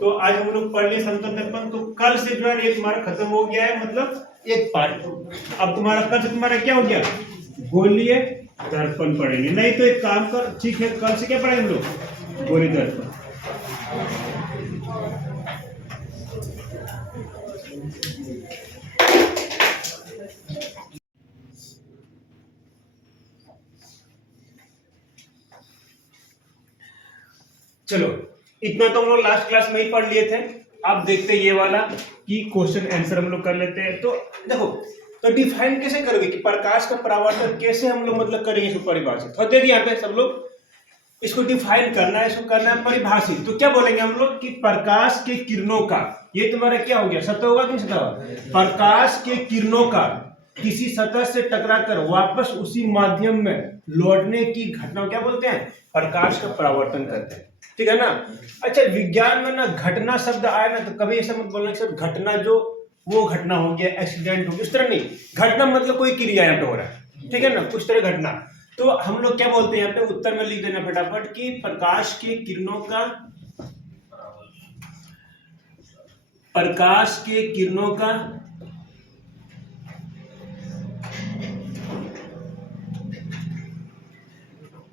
तो आज हम लोग पढ़ लिए समतल दर्पण। तो कल से जो है ये तुम्हारा खत्म हो गया है, मतलब एक पार्ट। अब तुम्हारा कल से तुम्हारा क्या हो गया, गोलीय दर्पण पढ़ेंगे। नहीं तो एक काम कर, ठीक है, कल से क्या पढ़ेंगे हम लोग, गोलीय दर्पण। चलो इतना तो हम लोग लास्ट क्लास में ही पढ़ लिए थे। अब देखते हैं ये वाला कि क्वेश्चन आंसर हम लोग कर लेते हैं। तो देखो, तो डिफाइन कैसे करोगे कि प्रकाश का परावर्तन कैसे हम लोग मतलब करेंगे इसको परिभाषित। तो देखिए यहाँ पे सब लोग इसको डिफाइन करना है, इसको करना है परिभाषित। तो क्या बोलेंगे हम लोग कि प्रकाश के किरणों का, ये तुम्हारा क्या हो गया, सत्य होगा कि नहीं सत्य होगा, प्रकाश के किरणों का किसी सतह से टकराकर वापस उसी माध्यम में लौटने की घटना क्या बोलते हैं, प्रकाश का परावर्तन करते हैं, ठीक है ना। अच्छा, विज्ञान में ना घटना शब्द आया ना तो कभी ऐसा मत बोलना कि सर घटना जो वो घटना हो गया, एक्सीडेंट हो गया, इस तरह नहीं। घटना मतलब कोई क्रिया यहाँ पे हो रहा है, ठीक है ना, कुछ तरह घटना। तो हम लोग क्या बोलते हैं यहाँ पे, उत्तर में लिख देना फटाफट कि प्रकाश के किरणों का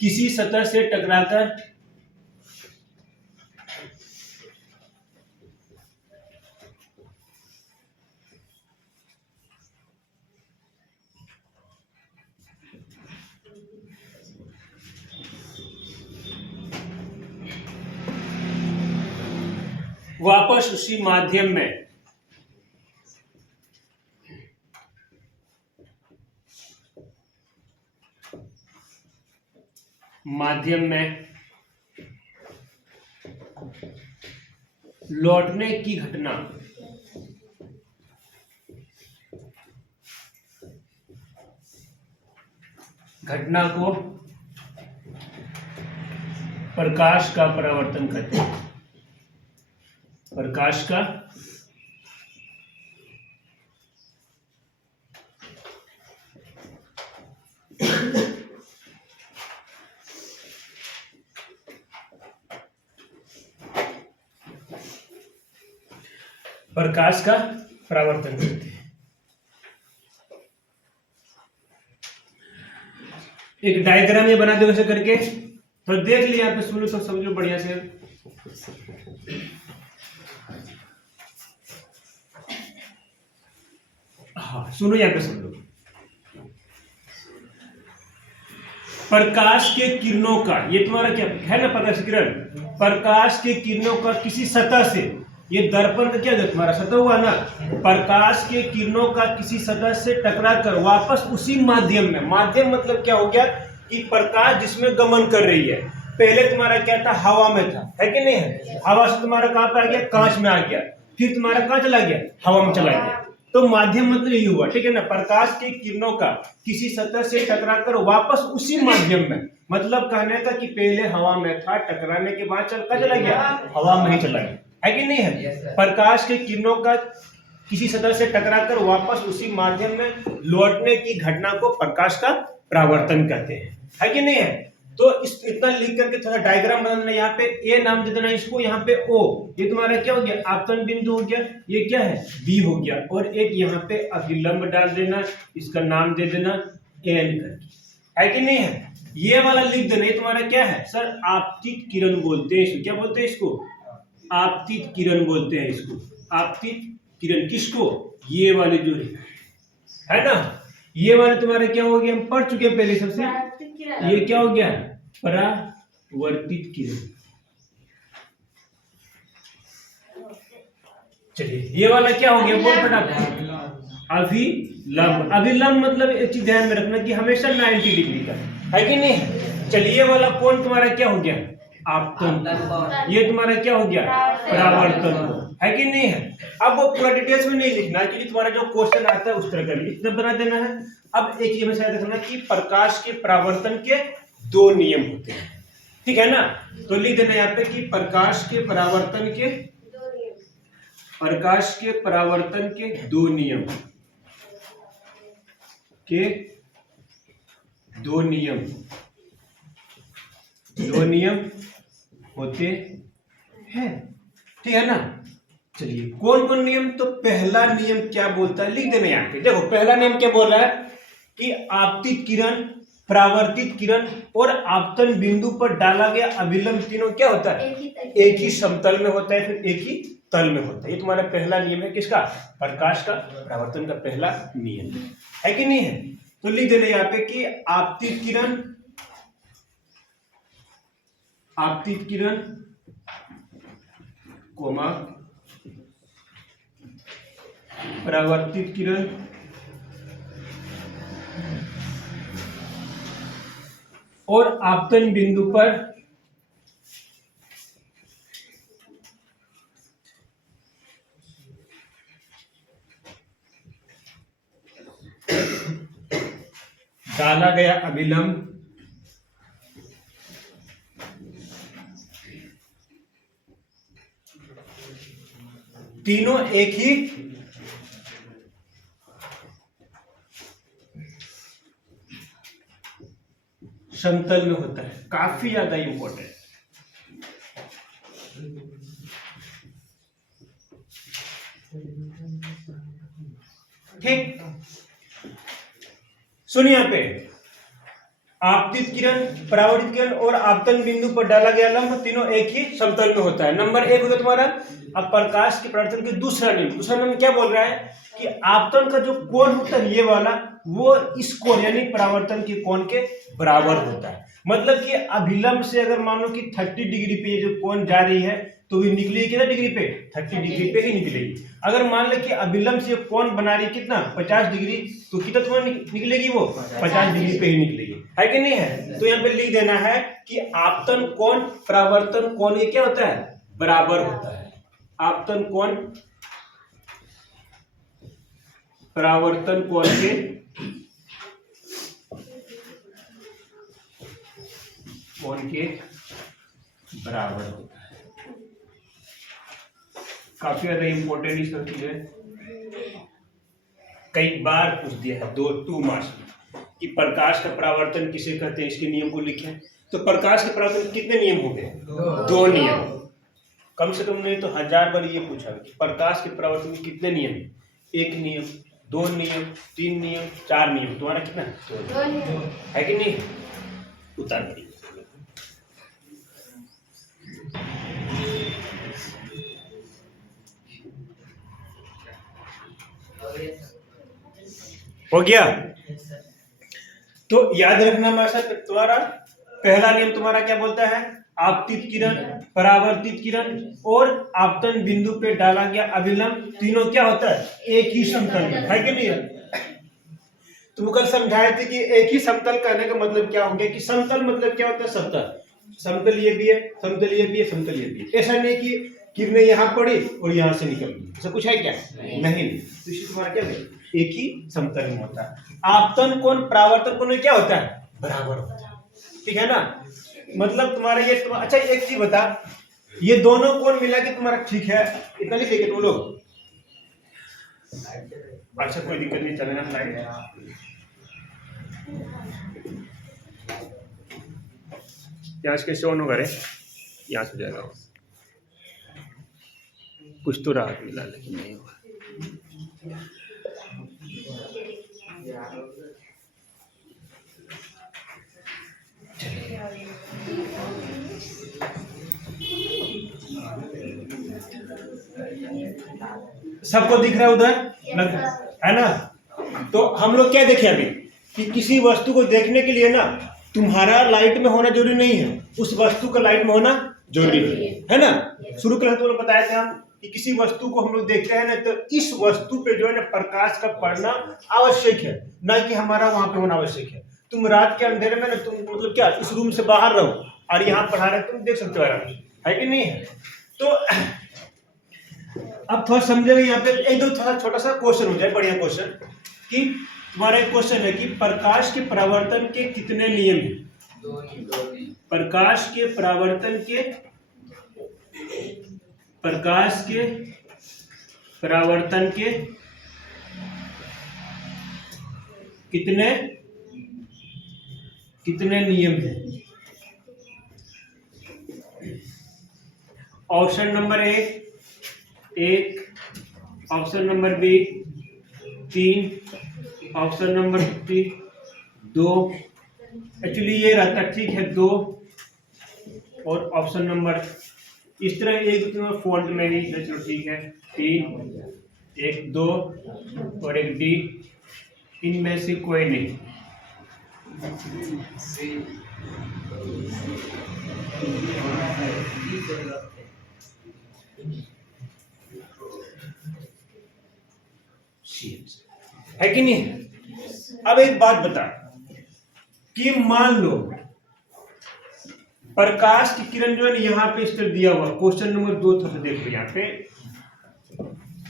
किसी सतह से टकराकर वापस उसी माध्यम में लौटने की घटना को प्रकाश का परावर्तन कहते हैं। प्रकाश का परावर्तन करते हैं। एक डायग्राम ये बना दो ऐसे करके, तो देख लिया यहाँ पे, सुनो सब समझो बढ़िया से। हाँ सुनो यहाँ पे समझो। प्रकाश के किरणों का, ये तुम्हारा क्या है ना, प्रकाश किरण, प्रकाश के किरणों का किसी सतह से, ये दर्पण का क्या है तुम्हारा सतह हुआ ना, प्रकाश के किरणों का किसी सतह से टकराकर वापस उसी माध्यम में, माध्यम मतलब क्या हो गया कि प्रकाश जिसमें गमन कर रही है। पहले तुम्हारा क्या था, हवा में था, है कि नहीं है, हवा से तुम्हारा कहां पे आ गया, कांच में आ गया, फिर तुम्हारा कहां चला गया, हवा में चला गया। तो माध्यम मतलब यही हुआ, ठीक है ना, प्रकाश की किरणों का किसी सतह से टकराकर वापस उसी माध्यम में, मतलब कहने का कि पहले हवा में था, टकराने के बाद चला गया, हवा में ही चला गया, है कि नहीं है। प्रकाश के किरणों का किसी सतह से टकराकर वापस उसी माध्यम में लौटने की घटना को प्रकाश का परावर्तन कहते हैं, है कि नहीं है। तो इस इतना लिख करके थोड़ा डायग्राम बना देना, यहाँ पे ए नाम दे देना इसको, यहाँ पे ओ, ये तुम्हारा क्या हो गया, आपतन बिंदु हो गया, ये क्या है, बी हो गया, और एक यहाँ पे अभिलंब डाल देना, इसका नाम दे देना एन करके, है कि नहीं है। ये वाला लिख देना, ये तुम्हारा क्या है सर, आपतित किरण बोलते हैं इसको, क्या बोलते हैं इसको, आपतित किरण बोलते हैं इसको, आपतित किरण। किसको, ये वाले जो है ना, ये वाले तुम्हारे क्या हो गया, हम पढ़ चुके हैं पहले सबसे, ये क्या हो गया, परावर्तित किरण। चलिए ये वाला क्या हो गया, बोल फटाफट, अभिलंब। अभिलंब मतलब एक चीज ध्यान में रखना कि हमेशा 90 डिग्री का है कि नहीं। चलिए ये वाला कोण तुम्हारा क्या हो गया, आपतन, ये तुम्हारा क्या हो गया, परावर्तन, है कि नहीं है। अब वो पूरा डिटेल्स में नहीं लिखना, क्योंकि तुम्हारा जो क्वेश्चन आता है उस तरह का इतना बना देना है। अब एक चीज में शायद रखना कि प्रकाश के परावर्तन के 2 नियम होते हैं, ठीक है ना। तो लिख देना यहाँ पे कि प्रकाश के परावर्तन के 2 नियम के 2 नियम होते हैं, ठीक है ना। चलिए कौन कौन नियम, तो पहला नियम क्या बोलता है, लिख देना यहाँ पे, देखो पहला नियम क्या बोल रहा है कि आपतित किरण, परावर्तित किरण और आपतन बिंदु पर डाला गया अभिलंब तीनों क्या होता है, एक ही समतल में होता है, फिर एक ही तल में होता है। ये तुम्हारा पहला नियम है, किसका, प्रकाश का परावर्तन का पहला नियम, है कि नहीं है। तो लिख देना यहाँ पे कि आपतित किरण कोमा परावर्तित किरण और आपतन बिंदु पर डाला गया अभिलंब तीनों एक ही समतल में होता है, काफी ज्यादा इंपॉर्टेंट। ठीक, सुनिए यहाँ पे, आपतित किरण, परावर्तित किरण और आपतन बिंदु पर डाला गया लंब तीनों एक ही समतल में होता है। नंबर 1 होगा तुम्हारा। अब प्रकाश के परावर्तन के दूसरा नियम क्या बोल रहा है कि आपतन का जो कोण होता है ये वाला, वो इस कोण यानी परावर्तन के कोण के बराबर होता है। मतलब कि अभिलंब से अगर मान लो कि 30 डिग्री पे ये जो कोण जा रही है तो ये निकलेगी कितना डिग्री पे, 30 डिग्री पे ही निकलेगी। अगर मान लो कि अभिलंब से कोण बना रही कितना 50 डिग्री, तो कितना तुम्हारा निकलेगी वो 50 डिग्री पे ही निकलेगी, है कि नहीं है। तो यहाँ पे लिख देना है कि आपतन कोण परावर्तन कोण ये क्या होता है, बराबर होता है। आपतन कोण परावर्तन कोण के बराबर होता है। काफी ज्यादा इंपॉर्टेंट इसका चीज है, कई बार पूछ दिया है 2 मार्क्स में कि प्रकाश का परावर्तन किसे कहते हैं, इसके नियम को लिखें। तो प्रकाश के परावर्तन कितने नियम हो गए, 2 नियम। कम से कम नहीं तो 1000 बार ये पूछा कि प्रकाश के परावर्तन में कितने नियम, 1 नियम, 2 नियम, 3 नियम, 4 नियम। तुम्हारा कितना 2 नियम है कि नहीं, उतार पड़ी। हो गया। तो याद रखना मेरे साथ, तुम्हारा पहला नियम तुम्हारा क्या बोलता है, आपतित किरण, परावर्तित किरण और आपतन बिंदु पे डाला गया अभिलंब, तीनों क्या होता है, एक ही समतल में, है कि नहीं है। तुम कल समझाए थे कि एक ही समतल कहने का मतलब क्या हो गया कि समतल मतलब क्या होता है, सतह। समतल ये भी है, समतल ये भी है, समतल ये भी है। ऐसा नहीं कि किरणें यहाँ पड़ी और यहाँ से निकल गई, ऐसा कुछ है क्या, नहीं। तो इससे तुम्हारा क्या है, एक ही समतल में होता है। आपतन कोण परावर्तन कोण क्या होता है, बराबर होता है, ठीक है ना। मतलब तुम्हारा ये अच्छा एक चीज बता, ये दोनों कोण मिला के तुम्हारा ठीक है, इतना लिख देंगे तुम लोग। अच्छा कोई दिक्कत नहीं, चलेगा लाइट यहाँ से कैसे ऑन होगा रे, यहाँ से जाएगा, कुछ तो राहत मिला लेकिन नहीं हुआ। सबको दिख रहा है उधर, है ना। तो हम लोग क्या देखे अभी कि किसी वस्तु को देखने के लिए ना तुम्हारा लाइट में होना जरूरी नहीं है, उस वस्तु का लाइट में होना जरूरी है ना। शुरू क्लास में बताया था हम कि किसी वस्तु को हम लोग देखते हैं ना, तो इस वस्तु पे जो है ना प्रकाश का पड़ना आवश्यक है, ना कि हमारा वहां पे होना आवश्यक है। तुम रात के अंधेरे में ना तुम मतलब क्या इस रूम से बाहर रहो और यहाँ पढ़ा रहे तुम देख सकते हो आराम से, है कि नहीं है। तो अब थोड़ा समझेंगे यहाँ पे, एक दो थोड़ा छोटा सा क्वेश्चन हो जाए, बढ़िया क्वेश्चन कि तुम्हारा एक क्वेश्चन है कि प्रकाश के परावर्तन के कितने नियम हैं। प्रकाश के परावर्तन के कितने नियम हैं। Option number 1, option number B 3, option number 2, actually ये रहता ठीक है 2, और ऑप्शन नंबर इस तरह एक फॉन्ट में ही है, चलो ठीक है 3, 1, 2 और एक डी, इनमें से कोई नहीं। है कि नहीं। अब एक बात बता कि मान लो प्रकाश की किरण जो है ना यहाँ पे इस तरह दिया हुआ, क्वेश्चन नंबर 2 थोड़ा देख लो यहाँ पे,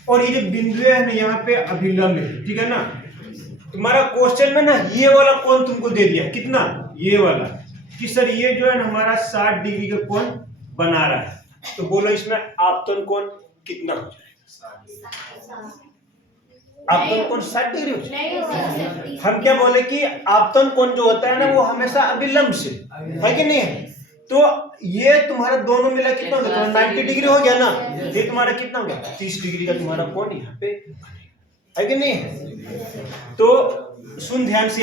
और ये जो बिंदु है ना यहाँ पे अभिलंब है, ठीक है ना। तुम्हारा क्वेश्चन में ना ये वाला कोण तुमको दे दिया, कितना, ये वाला, कि सर ये जो है ना हमारा 60 डिग्री का कोण बना रहा है, तो बोलो इसमें आपतन कोण कितना हो जाएगा। आपतन कोण 60 डिग्री हो जाएगा। हम क्या बोले कि आपतन कोण जो होता है ना वो हमेशा अभिलंब से, है कि नहीं है। तो ये तुम्हारा दोनों मिला कितना हो गया, 90 डिग्री हो गया ना, ये तुम्हारा कितना हो गया 30 डिग्री का तुम्हारा कोण यहाँ पे, है कि नहीं है। तो सुन ध्यान से,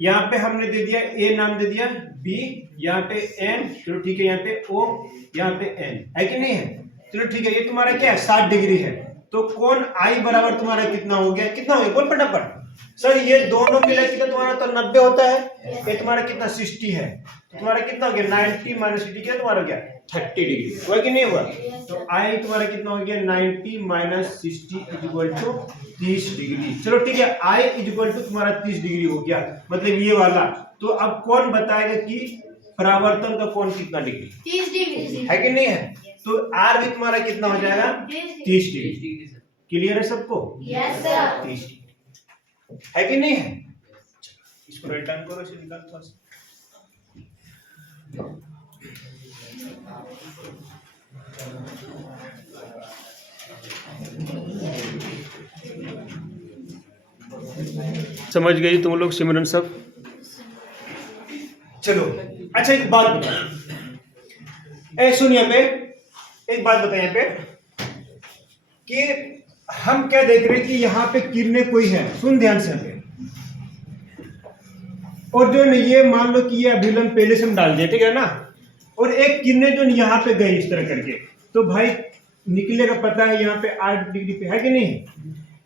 यहाँ पे हमने दे दिया ए नाम दे दिया, बी यहाँ पे एन, चलो ठीक है, यहाँ पे ओ, यहाँ पे एन, है कि नहीं है। चलो ठीक है, ये तुम्हारा क्या है 60 डिग्री है, तो कोण आई बराबर तुम्हारा कितना हो गया, कितना हो गया बोल फटाफट। सर ये दोनों मिला कितना तुम्हारा तो 90 होता है, ये तुम्हारा कितना 60 है, तो तुम्हारा कितना हो गया 90 माइनस 60 क्या तुम्हारा हो गया 30 डिग्री, हुआ कि नहीं हुआ। तो आई तुम्हारा कितना हो गया 90 माइनस 60 इक्वल टू 30 डिग्री। चलो ठीक है, आई इक्वल टू तुम्हारा 30 डिग्री हो गया, मतलब ये वाला। तो अब कौन बताएगा कि परावर्तन का कोण कितना डिग्री, 30 डिग्री है कि नहीं है। तो आर भी तुम्हारा कितना हो जाएगा 30 डिग्री। क्लियर है सबको, यस सर। 30 डिग्री है कि नहीं है। इसको रिटर्न करो, इसे निकाल थोड़ा सा। समझ गई तुम लोग सिमरन सब। चलो अच्छा एक बात बताओ, ए सुन यहाँ पे एक बात बताए यहाँ पे कि हम क्या देख रहे हैं कि यहाँ पे किरणें कोई है, सुन ध्यान से यहाँ पे। और जो ये मान लो कि ये अभिलंब पहले से हम डाल दिए, ठीक है ना, और एक किरणें जो यहाँ पे गई इस तरह करके, तो भाई निकलेगा पता है यहाँ पे 8 डिग्री पे, है कि नहीं।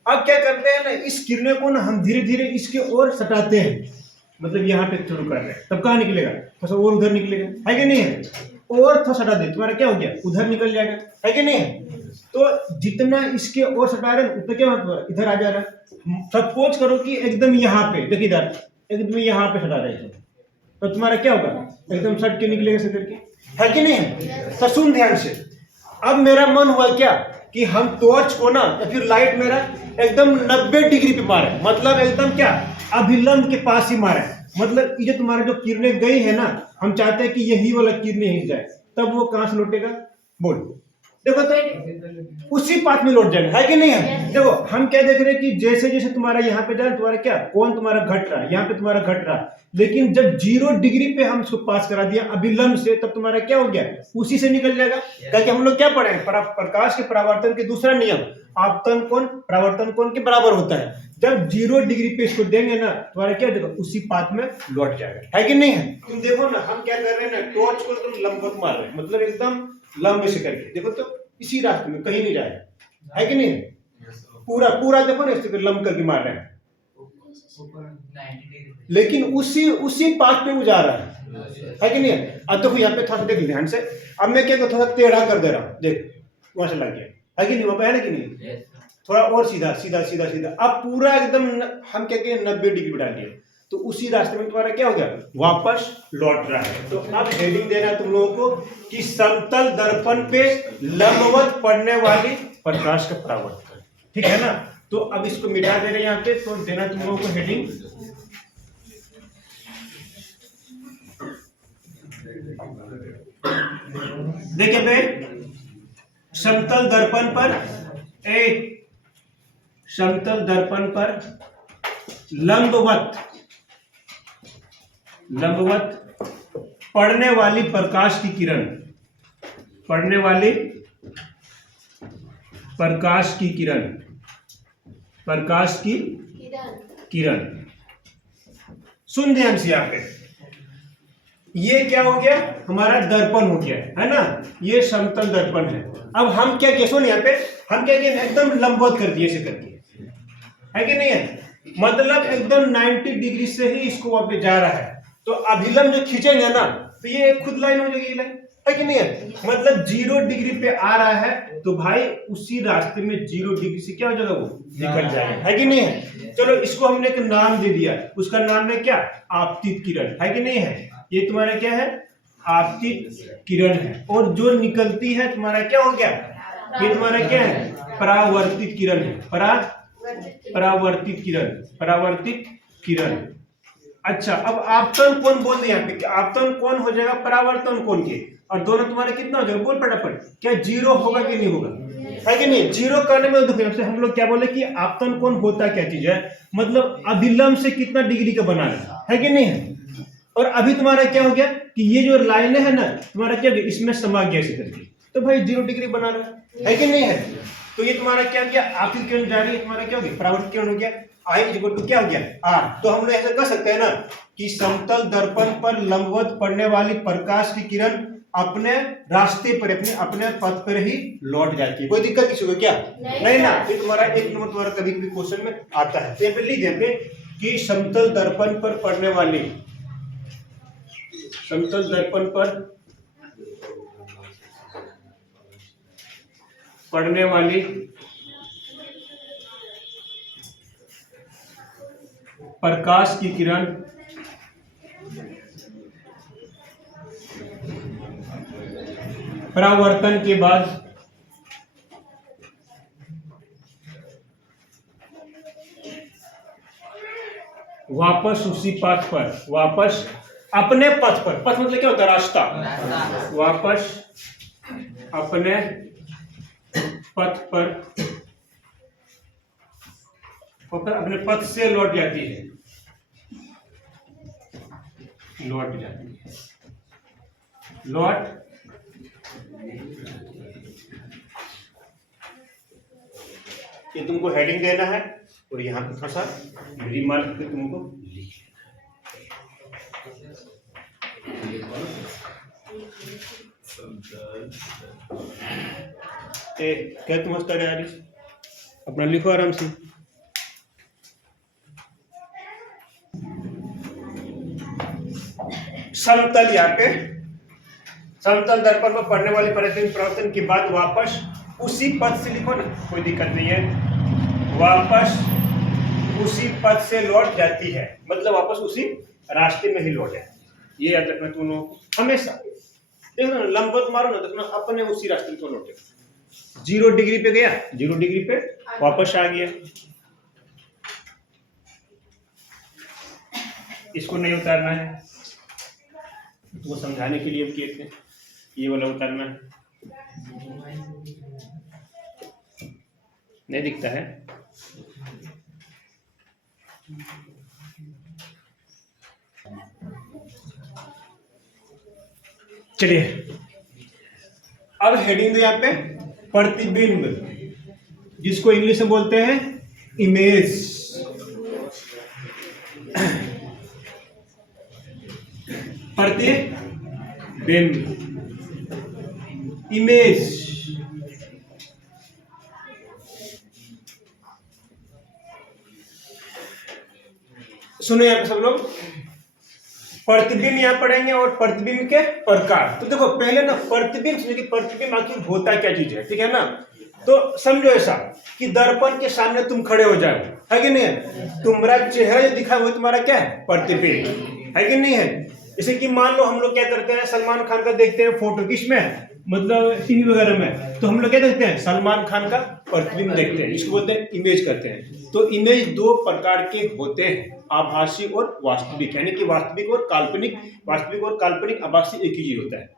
अब क्या करते हैं ना, इस किरणें को ना हम धीरे धीरे इसके ओर सटाते हैं, मतलब यहाँ पे शुरू कर रहे हैं, तब कहाँ निकलेगा थोड़ा और उधर निकलेगा, है कि नहीं है। और थोड़ा सटा दे तुम्हारा क्या हो गया उधर निकल जाएगा, है कि नहीं है। तो जितना इसके ओर सटा रहे हैं उतना क्या मतलब इधर आ जा रहा है। सपोज करो कि एकदम यहाँ पे देखिए, इधर एकदम यहाँ पे सटा रहे हैं, तो तुम्हारा क्या होगा एकदम सट के निकलेगा से करके, है कि नहीं है। तो सुन ध्यान से, अब मेरा मन हुआ क्या कि हम टॉर्च को ना या फिर लाइट मेरा एकदम 90 डिग्री पे मारे, मतलब एकदम क्या अभिलंब के पास ही मारे, मतलब ये तुम्हारे जो किरणें गई है ना, हम चाहते हैं कि यही वाला किरणें ही जाए, तब वो कहां से लौटेगा बोल। देखो तो उसी पाथ में लौट जाएगा, है कि नहीं है। देखो हम क्या देख रहे हैं कि जैसे जैसे तुम्हारा यहाँ पे जाए तुम्हारा क्या कोण तुम्हारा घट रहा है, यहाँ पे तुम्हारा घट रहा है, लेकिन जब 0 डिग्री पे हम उसको पास करा दिया अभिलंब से, तब तुम्हारा क्या हो गया उसी से निकल जाएगा। ताकि हम लोग क्या पढ़े प्रकाश के परावर्तन के दूसरा नियम, आपतन कोण परावर्तन कोण के बराबर होता है। जब 0 डिग्री पे इसको देंगे ना, तुम्हारा क्या देखो उसी पाथ में लौट जाएगा, है कि नहीं है। तुम देखो ना हम क्या कर रहे हैं ना, टॉर्च को तुम लंबवत मार रहे हैं, मतलब एकदम लंबे से करके देखो तो इसी रास्ते में कहीं नहीं जाएगा, है कि नहीं। पूरा पूरा देखो ना इससे लंब करके मार रहे हैं, लेकिन उसी पाथ पे वो जा रहा है कि नहीं। अब देखो यहाँ पे थोड़ा सा देख ध्यान से, अब मैं क्या थोड़ा टेढ़ा कर दे रहा हूँ, देख वहां से लग गया, है कि नहीं, वहां पे है ना कि नहीं। थोड़ा और सीधा सीधा सीधा सीधा, अब पूरा एकदम हम क्या कहें 90 डिग्री बढ़ा दिए, तो उसी रास्ते में तुम्हारा क्या हो गया वापस लौट रहा है। तो अब हेडिंग देना है तुम लोगों को कि समतल दर्पण पे लंबवत पड़ने वाली प्रकाश का परावर्तन, ठीक है ना। तो अब इसको मिटा दे रहे यहाँ पे, तो देना तुम लोगों को हेडिंग देखिए पे समतल दर्पण पर समतल दर्पण पर लंबवत पड़ने वाली प्रकाश की किरण, पड़ने वाली प्रकाश की किरण, प्रकाश की किरण। सुन ध्यान से यहाँ पे, ये क्या हो गया हमारा दर्पण हो गया है ना, ये समतल दर्पण है। अब हम क्या किया सुन यहाँ पे, हम क्या किया एकदम लंबवत कर दिए ऐसे करके, है कि नहीं है, मतलब एकदम 90 डिग्री से ही इसको वहां पे जा रहा है। तो अभिलंब जो खींचेंगे ना, तो ये खुद लाइन हो जाएगी, लाइन, है कि नहीं है। मतलब 0 डिग्री पे आ रहा है, तो भाई उसी रास्ते में 0 डिग्री से क्या हो जाएगा वो निकल जाएगा, है कि नहीं है। चलो इसको हमने एक नाम दे दिया, उसका नाम है क्या आपतित किरण, है कि नहीं है। ये तुम्हारा क्या है आपतित किरण है, और जो निकलती है तुम्हारा क्या हो गया, ये तुम्हारा क्या है परावर्तित किरण है, परावर्तित किरण, परावर्तित किरण। अच्छा अब आपतन कोण बोल दिया यहाँ पे, आपतन कोण हो जाएगा परावर्तन कोण के, और दोनों तुम्हारे कितना हो जाएगा बोल फटाफट, क्या 0 होगा कि नहीं होगा, है कि नहीं। 0 करने में देखो हम लोग क्या बोले कि आपतन कोण होता क्या चीज है, मतलब अभिलंब से कितना डिग्री का बना है कि नहीं है। और अभी तुम्हारा क्या हो गया कि ये जो लाइन है ना तुम्हारा क्या इसमें समा गया इसी करके, तो भाई 0 डिग्री बना रहा है कि नहीं है। तो ये तुम्हारा क्या गया आपतित किरण जा रही है, तुम्हारा क्या हो गया परावर्तित किरण हो गया, आई इक्वल टू क्या हो गया आर। तो हम लोग ऐसा कर सकते हैं ना कि समतल दर्पण पर लंबवत पड़ने वाली प्रकाश की किरण अपने रास्ते पर अपने पथ पर ही लौट जाती है। कोई दिक्कत किसी को क्या? नहीं ना। ये तुम्हारा एक नंबर तुम्हारा कभी कभी क्वेश्चन में आता है। तो यहाँ पे लिख देंगे कि समतल दर्पण पर पड़ने वाली प्रकाश की किरण परावर्तन के बाद वापस उसी पथ पर, वापस अपने पथ पर, पथ मतलब क्या होता है? रास्ता। वापस अपने पथ पर, अपने पथ से लौट जाती है, ये तुमको हेडिंग देना है और यहाँ पे थोड़ा सा रिमार्क पे तुमको लिख क्या तुम यार अपना लिखो आराम से। समतल, यहाँ पे समतल दर्पण पर पड़ने वाली परावर्तन के बाद वापस उसी पथ से, लिखो ना, कोई दिक्कत नहीं है, वापस उसी पथ से लौट जाती है, मतलब वापस उसी रास्ते में ही लौटे। ये याद रखना तुम लोग हमेशा। देखो ना, लंबवत मारो ना तो अपने उसी रास्ते में लौटे। 0 डिग्री पे गया, 0 डिग्री पे वापस आ गया। इसको नहीं उतारना है, तो समझाने के लिए हम किए थे, ये वाला उतारना है। नहीं दिखता है? चलिए अब हेडिंग दो यहाँ पे, प्रतिबिंब, जिसको इंग्लिश में बोलते हैं इमेज। प्रतिबिंब, इमेज। सुनो यहाँ पे सब लोग, प्रतिबिंब यहाँ पढ़ेंगे और प्रतिबिंब के प्रकार। तो देखो पहले ना प्रतिबिंब समझो कि प्रतिबिंब आखिर होता क्या चीज है, ठीक है ना। तो समझो ऐसा कि दर्पण के सामने तुम खड़े हो जाओ, है कि नहीं है, तुम्हारा चेहरा जो दिखा वो तुम्हारा क्या है? प्रतिबिंब, है कि नहीं है। जैसे कि मान लो हम लोग क्या करते हैं, सलमान खान का देखते हैं फोटो, किसमें, मतलब टीवी वगैरह में, तो हम लोग क्या देखते हैं? सलमान खान का प्रतिबिंब देखते हैं, इसको बोलते हैं इमेज करते हैं। तो इमेज 2 प्रकार के होते हैं, आभासी और वास्तविक, यानी कि वास्तविक और काल्पनिक आभासी एक ही चीज होता है,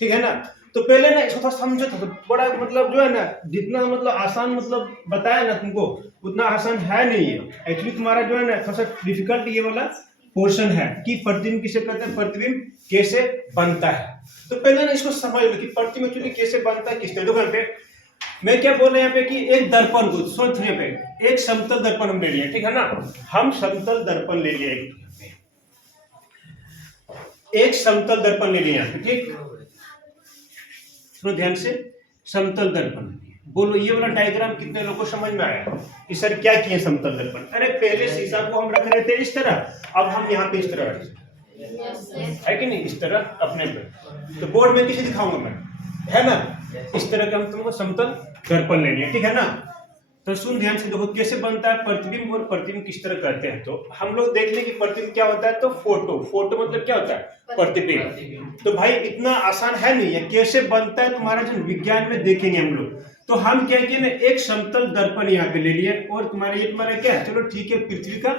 ठीक है ना। तो पहले ना इसको थोड़ा समझो, तो बड़ा मतलब जो है ना, जितना मतलब आसान मतलब बताया ना तुमको, उतना आसान है नहीं है एक्चुअली। तुम्हारा जो है ना थोड़ा सा डिफिकल्ट ये वाला पोर्शन है कि प्रतिबिंब किसे कहते हैं, प्रतिबिंब कैसे बनता है। तो पहले ना इसको समझ लो कि प्रतिबिंब एक्चुअली कैसे बनता है, किस तरह पे। मैं क्या बोल रहा हूं यहाँ पे कि एक दर्पण को सोच रहे पे, एक समतल दर्पण हम ले लिए, ठीक है ना, हम समतल दर्पण ले लिए, एक समतल दर्पण ले लिया, ठीक। सुनो ध्यान से, समतल दर्पण बोलो, ये वाला डायग्राम कितने लोगों को समझ में आया कि सर क्या किए समतल दर्पण? अरे पहले शीशा को हम रख रहे थे इस तरह, अब हम यहाँ पे इस तरह है कि नहीं, इस तरह अपने पे। तो बोर्ड में किसे दिखाऊंगा मैं, है ना, इस तरह का हम तुमको समतल दर्पण ले लिया, ठीक है ना। तो सुन ध्यान से देखो कैसे बनता है प्रतिबिंब, और प्रतिबिंब किस तरह करते हैं। तो हम लोग देख लें कि प्रतिबिंब क्या होता है। तो फोटो मतलब क्या होता है? प्रतिबिंब। तो भाई इतना आसान है नहीं है, कैसे बनता है तुम्हारा जो विज्ञान में देखेंगे हम लोग। तो हम क्या किए ना, एक समतल दर्पण यहाँ पे ले लिए, और तुम्हारा ये तुम्हारा क्या है, चलो ठीक है, पृथ्वी का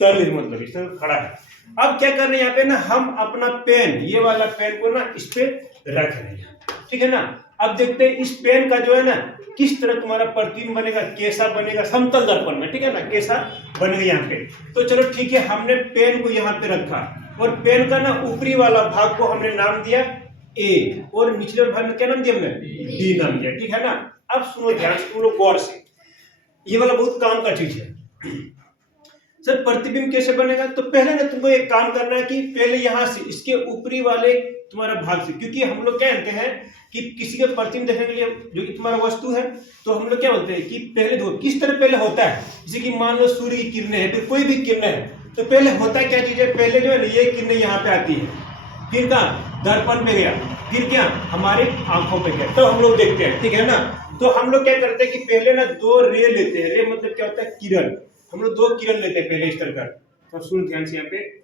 तल मतलब इस तरह खड़ा है। अब क्या कर रहे हैं यहाँ पे ना, हम अपना पेन, ये वाला पेन को ना इस पे रख रहे हैं, ठीक है ना। अब देखते हैं इस पेन का जो है ना किस तरह तुम्हारा प्रतिबिंब बनेगा, कैसा बनेगा समतल दर्पण में, ठीक है ना, कैसा बनेगा यहाँ पे। तो चलो ठीक है, हमने पेन को यहाँ पे रखा, और पेन का ना ऊपरी वाला भाग को हमने नाम दिया ए, और निचले भाग में क्या नाम दिया हमने? डी नाम दिया, ठीक है ना। अब सुनो ध्यान से तुम लोग गौर से, ये वाला बहुत काम का चीज है। सर प्रतिबिंब कैसे बनेगा? तो पहले ना तुमको एक काम करना है कि पहले यहाँ से इसके ऊपरी वाले तुम्हारा भाग से, क्योंकि हम लोग क्या कहते हैं कि किसी का प्रतिबिंब देखने के लिए जो कि तुम्हारा वस्तु है, तो हम लोग क्या बोलते हैं कि पहले देखो किस तरह पहले होता है। जैसे कि मान लो सूर्य की किरणें है, फिर कोई भी किरणें है, तो पहले होता क्या चीज है, पहले जो है ना ये किरणें यहाँ पे आती है, फिर कहाँ दर्पण पे गया, फिर क्या हमारे आंखों पे गया, तो हम लोग देखते हैं, ठीक है ना। तो हम लोग क्या करते हैं कि पहले ना दो रे लेते हैं। रे मतलब क्या होता है, किरण। हम लोग दो किरण लेते हैं पहले इस तरह का। तो सुन ध्यान से, यहाँ पे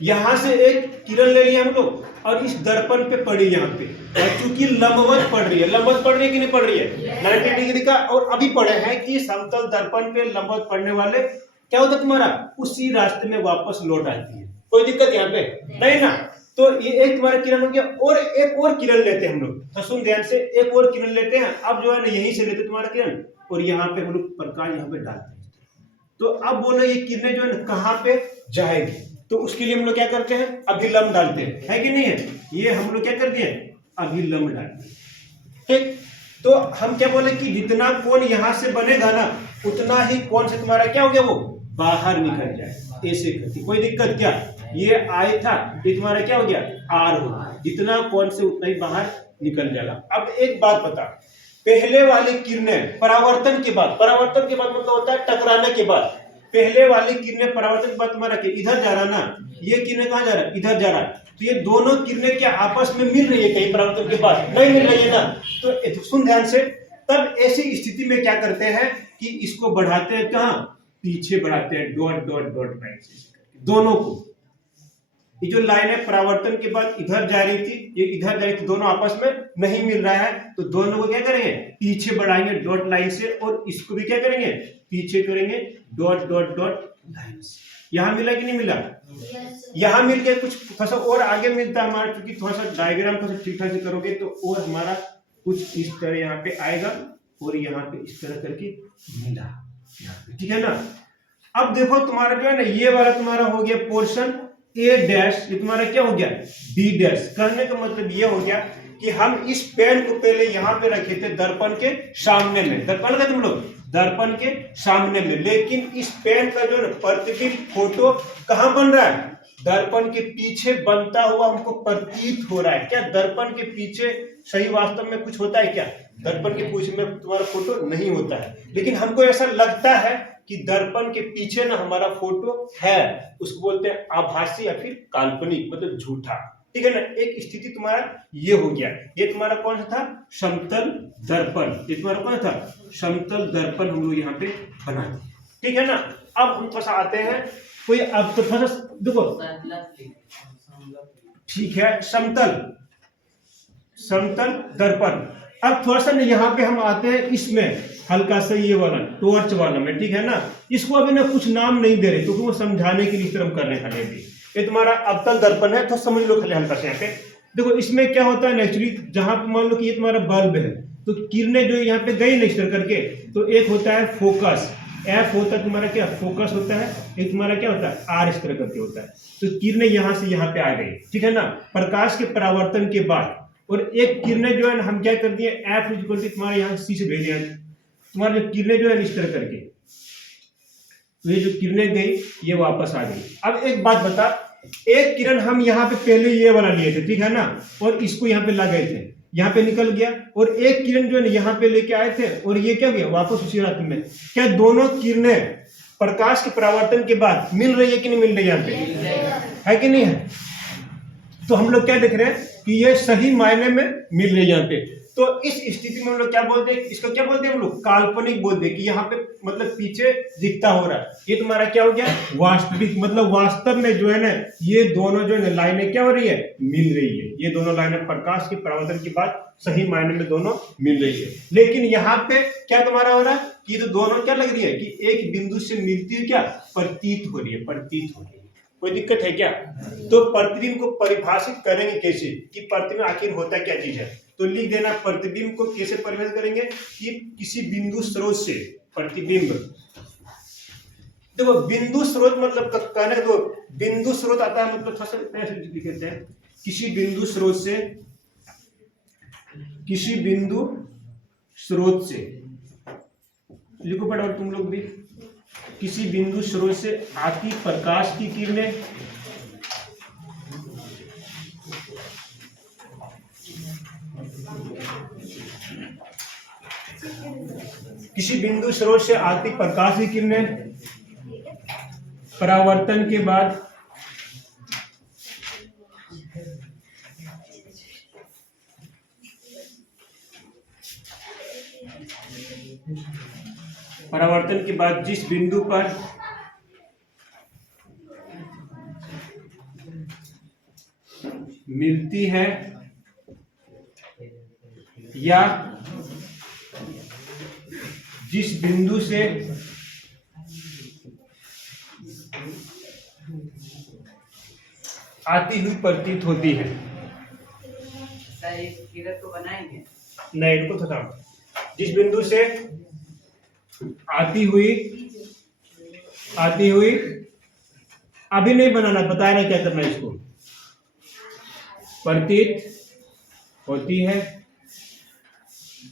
यहां से एक किरण ले लिया हम लोग और इस दर्पण पे पड़ी यहाँ पे, और चूंकि लंबवत पड़ रही है, लंबवत पड़ रही है कि नहीं पड़ रही है, 90 डिग्री का। और अभी पढ़े हैं कि समतल दर्पण पे लंबवत पड़ने वाले क्या होता है तुम्हारा, उसी रास्ते में वापस लौट आती है। कोई दिक्कत यहाँ पे नहीं ना। तो ये एक तुम्हारा किरण हो गया, और एक और किरण लेते हैं हम लोग। तो सुन ध्यान से, एक और किरण लेते हैं। अब जो है ना यहीं से लेते तुम्हारा किरण, और यहाँ पे हम लोग प्रकाश यहाँ पे डालते हैं। तो अब बोलो ये किरणें जो है ना कहाँ पे जाएगी, तो उसके लिए हम लोग क्या करते हैं, अभिलंब डालते हैं, है कि नहीं है। ये हम लोग क्या कर दिए, अभिलंब डालते हैं, ठीक। तो हम क्या बोले कि जितना कोण यहाँ से बनेगा ना, उतना ही कोण से तुम्हारा क्या हो गया, वो बाहर निकल जाए। ऐसे करके कोई दिक्कत क्या, ये आई था, ये तुम्हारा क्या हो गया, आर हो गया। जितना कोण से उतना ही बाहर निकल जाएगा। अब एक बात बता, पहले वाली किरणें परावर्तन के बाद, परावर्तन के बाद मतलब होता है टकराने के बाद, पहले वाली किरणें परावर्तन के बाद तुम्हारा इधर जा रहा ना, ये किरणें कहाँ जा रहा है, इधर जा रहा है। तो ये दोनों किरणें क्या आपस में मिल रही है कहीं परावर्तन के बाद, नहीं मिल रही है ना। तो सुन ध्यान से, तब ऐसी स्थिति में क्या करते हैं कि इसको बढ़ाते हैं, कहाँ पीछे बढ़ाते हैं, डॉट डॉट डॉट लाइन से दोनों को। ये जो लाइन है परावर्तन के बाद इधर जा रही थी, ये इधर जा रही थी, दोनों आपस में नहीं मिल रहा है, तो दोनों को क्या करेंगे, पीछे बढ़ाएंगे डॉट लाइन से, और इसको भी क्या करेंगे, पीछे करेंगे डॉट डॉट डॉट लाइन से। यहां मिला कि नहीं मिला, यहां मिल के कुछ थोड़ा सा और आगे मिलता है हमारा, क्योंकि थोड़ा सा डायग्राम थोड़ा सा ठीक ठाक से करोगे तो और हमारा कुछ इस तरह यहाँ पे आएगा, और यहाँ पे इस तरह करके मिला, ठीक है ना। अब देखो तुम्हारा जो है ना, ये वाला तुम्हारा हो गया पोर्शन ए डैश, ये तुम्हारा क्या हो गया, बी डैश। करने का मतलब ये हो गया कि हम इस पेन को पहले यहाँ पे रखे थे दर्पण के सामने में, दर्पण का तुम लोग दर्पण के सामने में, लेकिन इस पेन का जो है प्रतिबिंब फोटो कहाँ बन रहा है, दर्पण के पीछे बनता हुआ हमको प्रतीत हो रहा है। क्या दर्पण के पीछे सही वास्तव में कुछ होता है क्या, दर्पण के पीछे में तुम्हारा फोटो नहीं होता है, लेकिन हमको ऐसा लगता है कि दर्पण के पीछे ना हमारा फोटो है। उसको बोलते हैं आभासी या फिर काल्पनिक, मतलब झूठा, ठीक है ना। एक स्थिति तुम्हारा ये हो गया, ये तुम्हारा कौन सा था, समतल दर्पण। ये तुम्हारा कौन था, समतल दर्पण हम लोग यहाँ पे बना दिए, ठीक है ना। अब हम थोड़ा सा आते हैं, कोई अब तो थोड़ा सा देखो, ठीक है, समतल समतल दर्पण। अब थोड़ा सा यहाँ पे हम आते हैं इसमें हल्का सा ये वाला टॉर्च वाला में, ठीक है ना। इसको अभी ना कुछ नाम नहीं दे रहे, क्योंकि वो समझाने के लिए इस तरह कर रहे हैं। खाली ये तुम्हारा अवतल दर्पण है, तो समझ लो खाली हल्का से। यहाँ पे देखो इसमें क्या होता है नेचुरली, जहां मान लो कि ये तुम्हारा बल्ब है, तो किरणें जो यहाँ पे गई इस तरह करके, तो एक होता है फोकस, एफ होता है तुम्हारा क्या, फोकस होता है। एक तुम्हारा क्या होता है, आर इस तरह करके होता है। तो किरणें यहाँ से यहाँ पे आ गई, ठीक है ना, प्रकाश के परावर्तन के बाद। और एक किरणें जो है ना हम क्या कर दिए, एफ इक्वल टू तुम्हारे यहाँ सी से भेज दिया, तुम्हारी जो किरणें जो है इस तरह करके, तो ये जो किरणें गई ये वापस आ गई। अब एक बात बता, एक किरण हम यहाँ पे पहले ये वाला लिए थे, ठीक है ना, और इसको यहाँ पे लगाए थे, यहाँ पे निकल गया, और एक किरण जो है ना यहाँ पे लेके आए थे, और ये क्या गया वापस उसी रास्ते में। क्या दोनों किरणें प्रकाश के परावर्तन के बाद मिल रही है कि नहीं मिल रही यहाँ पे, है कि नहीं है। तो हम लोग क्या देख रहे हैं कि ये सही मायने में मिल रही है यहाँ पे। तो इस स्थिति में हम लोग क्या बोलते हैं, इसको क्या बोलते हैं हम लोग, काल्पनिक बोलते हैं, कि यहाँ पे मतलब पीछे दिखता हो रहा है। ये तुम्हारा क्या हो गया, वास्तविक, मतलब वास्तव में जो है ना ये दोनों जो है लाइनें क्या हो रही है, मिल रही है। ये दोनों लाइनें प्रकाश के परावर्तन के बाद सही मायने में दोनों मिल रही है। लेकिन यहाँ पे क्या तुम्हारा हो रहा है कि तो दोनों क्या लग रही है कि एक बिंदु से मिलती हुई क्या प्रतीत हो रही है, प्रतीत हो रही है। कोई दिक्कत है क्या। तो प्रतिबिंब को परिभाषित करेंगे कैसे, कि प्रतिबिंब आखिर होता क्या चीज है। तो लिख देना, प्रतिबिंब को कैसे परिभाषित करेंगे कि किसी बिंदु स्रोत से प्रतिबिंब। देखो बिंदु स्रोत मतलब कहने तो बिंदु स्रोत आता है, मतलब थोड़ा सा ऐसे लिखते हैं, किसी बिंदु स्रोत से, किसी बिंदु स्रोत से लिखो फटाफट तुम लोग भी। किसी बिंदु स्रोत से आती प्रकाश की किरणें किसी बिंदु स्रोत से आती प्रकाश की किरणें परावर्तन के बाद जिस बिंदु पर मिलती है या जिस बिंदु से आती हुई प्रतीत होती है। सर इस फिगर को बनाएंगे नहीं, इनको थोड़ा जिस बिंदु से आती हुई अभी नहीं बनाना, बता रहे क्या करना है। इसको प्रतीत होती है,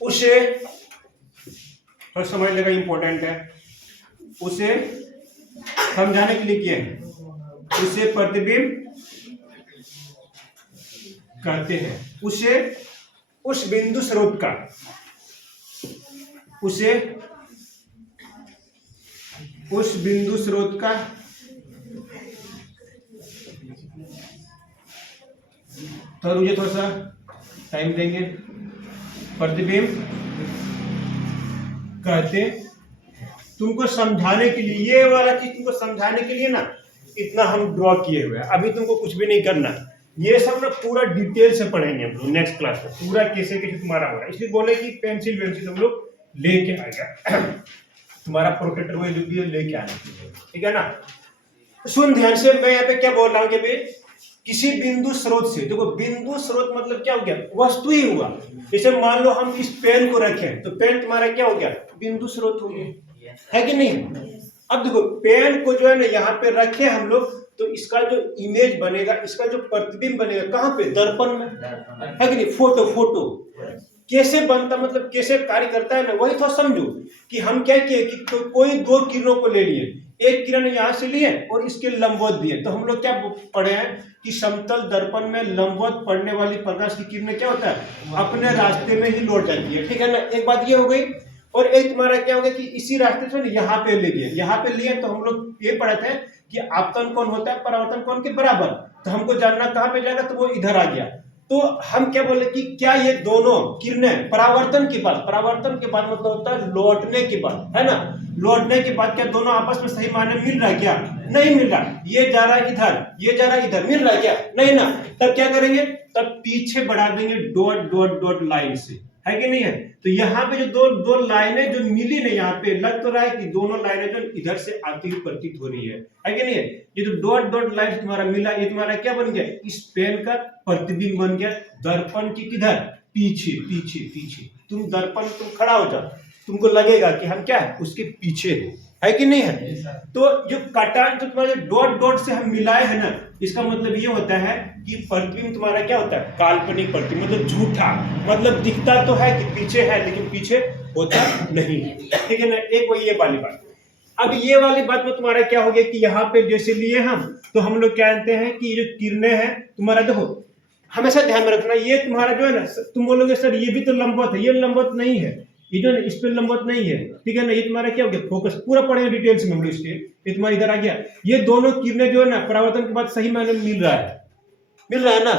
उसे थोड़ा समझ लेगा, इंपॉर्टेंट है। उसे समझाने के लिए किया है। उसे प्रतिबिंब कहते हैं। उसे उस बिंदु स्रोत का तो मुझे थोड़ा सा टाइम देंगे। प्रतिबिंब कहते, तुमको समझाने के लिए, ये वाला चीज तुमको समझाने के लिए ना इतना हम ड्रॉ किए हुए हैं। अभी तुमको कुछ भी नहीं करना, ये सब ना पूरा डिटेल से पढ़ेंगे हम लोग नेक्स्ट क्लास में, पूरा कैसे कैसे तुम्हारा हो रहा है। इसलिए बोले कि पेंसिल वेंसिल तुम लोग लेके आएगा, तुम्हारा प्रोटेक्टर वो भी लेके आना चाहिए, ठीक है ना। सुन ध्यान से, मैं यहाँ पे क्या बोल रहा हूँ कि भाई किसी बिंदु स्रोत से, देखो बिंदु स्रोत मतलब क्या हो गया, वस्तु ही हुआ। जैसे मान लो हम इस पेन को रखें तो पेन तुम्हारा क्या हो गया, बिंदु स्रोत हो गया, है कि नहीं। अब देखो पेन को जो है ना यहाँ पे रखे हम लोग, तो इसका जो इमेज बनेगा, इसका जो प्रतिबिंब बनेगा कहाँ पे, दर्पण में, है कि नहीं। फोटो कैसे बनता, मतलब कैसे कार्य करता है ना, वही तो समझो कि हम क्या किए कि कोई दो किरणों को ले लिए, एक किरण यहाँ से लिए और इसके लंबवत दिए। तो हम लोग क्या पढ़े हैं कि समतल दर्पण में लंबवत पड़ने वाली प्रकाश की किरणें क्या होता है, अपने रास्ते में ही लौट जाती है, ठीक है ना। एक बात ये हो गई। और एक तुम्हारा क्या हो गया कि इसी रास्ते से यहाँ पे ले गए, यहाँ पे लिए तो हम लोग ये पढ़े थे कि आपतन कौन होता है परावर्तन कौन के बराबर। तो हमको जानना कहाँ पे जाएगा, तो वो इधर आ गया। तो हम क्या बोले कि क्या ये दोनों किरणें परावर्तन के बाद मतलब होता है लौटने के बाद, है ना। लौटने के बाद क्या दोनों आपस में सही मायने मिल रहा है क्या, नहीं मिल रहा। ये जा रहा है इधर, ये जा रहा है इधर, मिल रहा है क्या, नहीं ना। तब क्या करेंगे, तब पीछे बढ़ा देंगे डॉट डॉट डॉट लाइन से, है कि नहीं है। तो यहाँ पे जो दो लाइनें जो मिली ना, यहाँ पे लग तो रहा है कि दोनों लाइनें जो इधर से आती हुई प्रतीत हो रही है कि नहीं है। ये जो डॉट डॉट लाइन तुम्हारा मिला, ये तुम्हारा क्या बन गया, इस पेन का प्रतिबिंब बन गया दर्पण की किधर, पीछे पीछे पीछे। तुम दर्पण तुम खड़ा हो जाओ, तुमको लगेगा कि हम क्या है, उसके पीछे है कि नहीं है। तो जो कटान जो तुम्हारे डॉट डॉट से हम मिलाए हैं ना, इसका मतलब ये होता है कि प्रतिबिंब तुम्हारा क्या होता है, काल्पनिक प्रतिबिंब, मतलब झूठा, मतलब दिखता तो है कि पीछे है लेकिन पीछे होता नहीं है, ठीक है ना। एक वही ये वाली बात। अब ये वाली बात में तुम्हारा क्या हो गया कि यहाँ पे जैसे लिए हम, तो हम लोग क्या जानते हैं कि ये जो किरणें हैं तुम्हारा, देखो हमेशा ध्यान में रखना, ये तुम्हारा जो है ना, तुम बोलोगे सर ये भी तो लंबवत है, ये लंबवत नहीं है, ये जो इस पे लंबवत नहीं है, ठीक है ना। ये तुम्हारा क्या हो गया, फोकस पूरा पढ़े डिटेल्स में हम लोग इसके, ये तुम्हारा इधर आ गया। ये दोनों किरणें जो है ना परावर्तन के बाद सही मायने में मिल रहा है ना।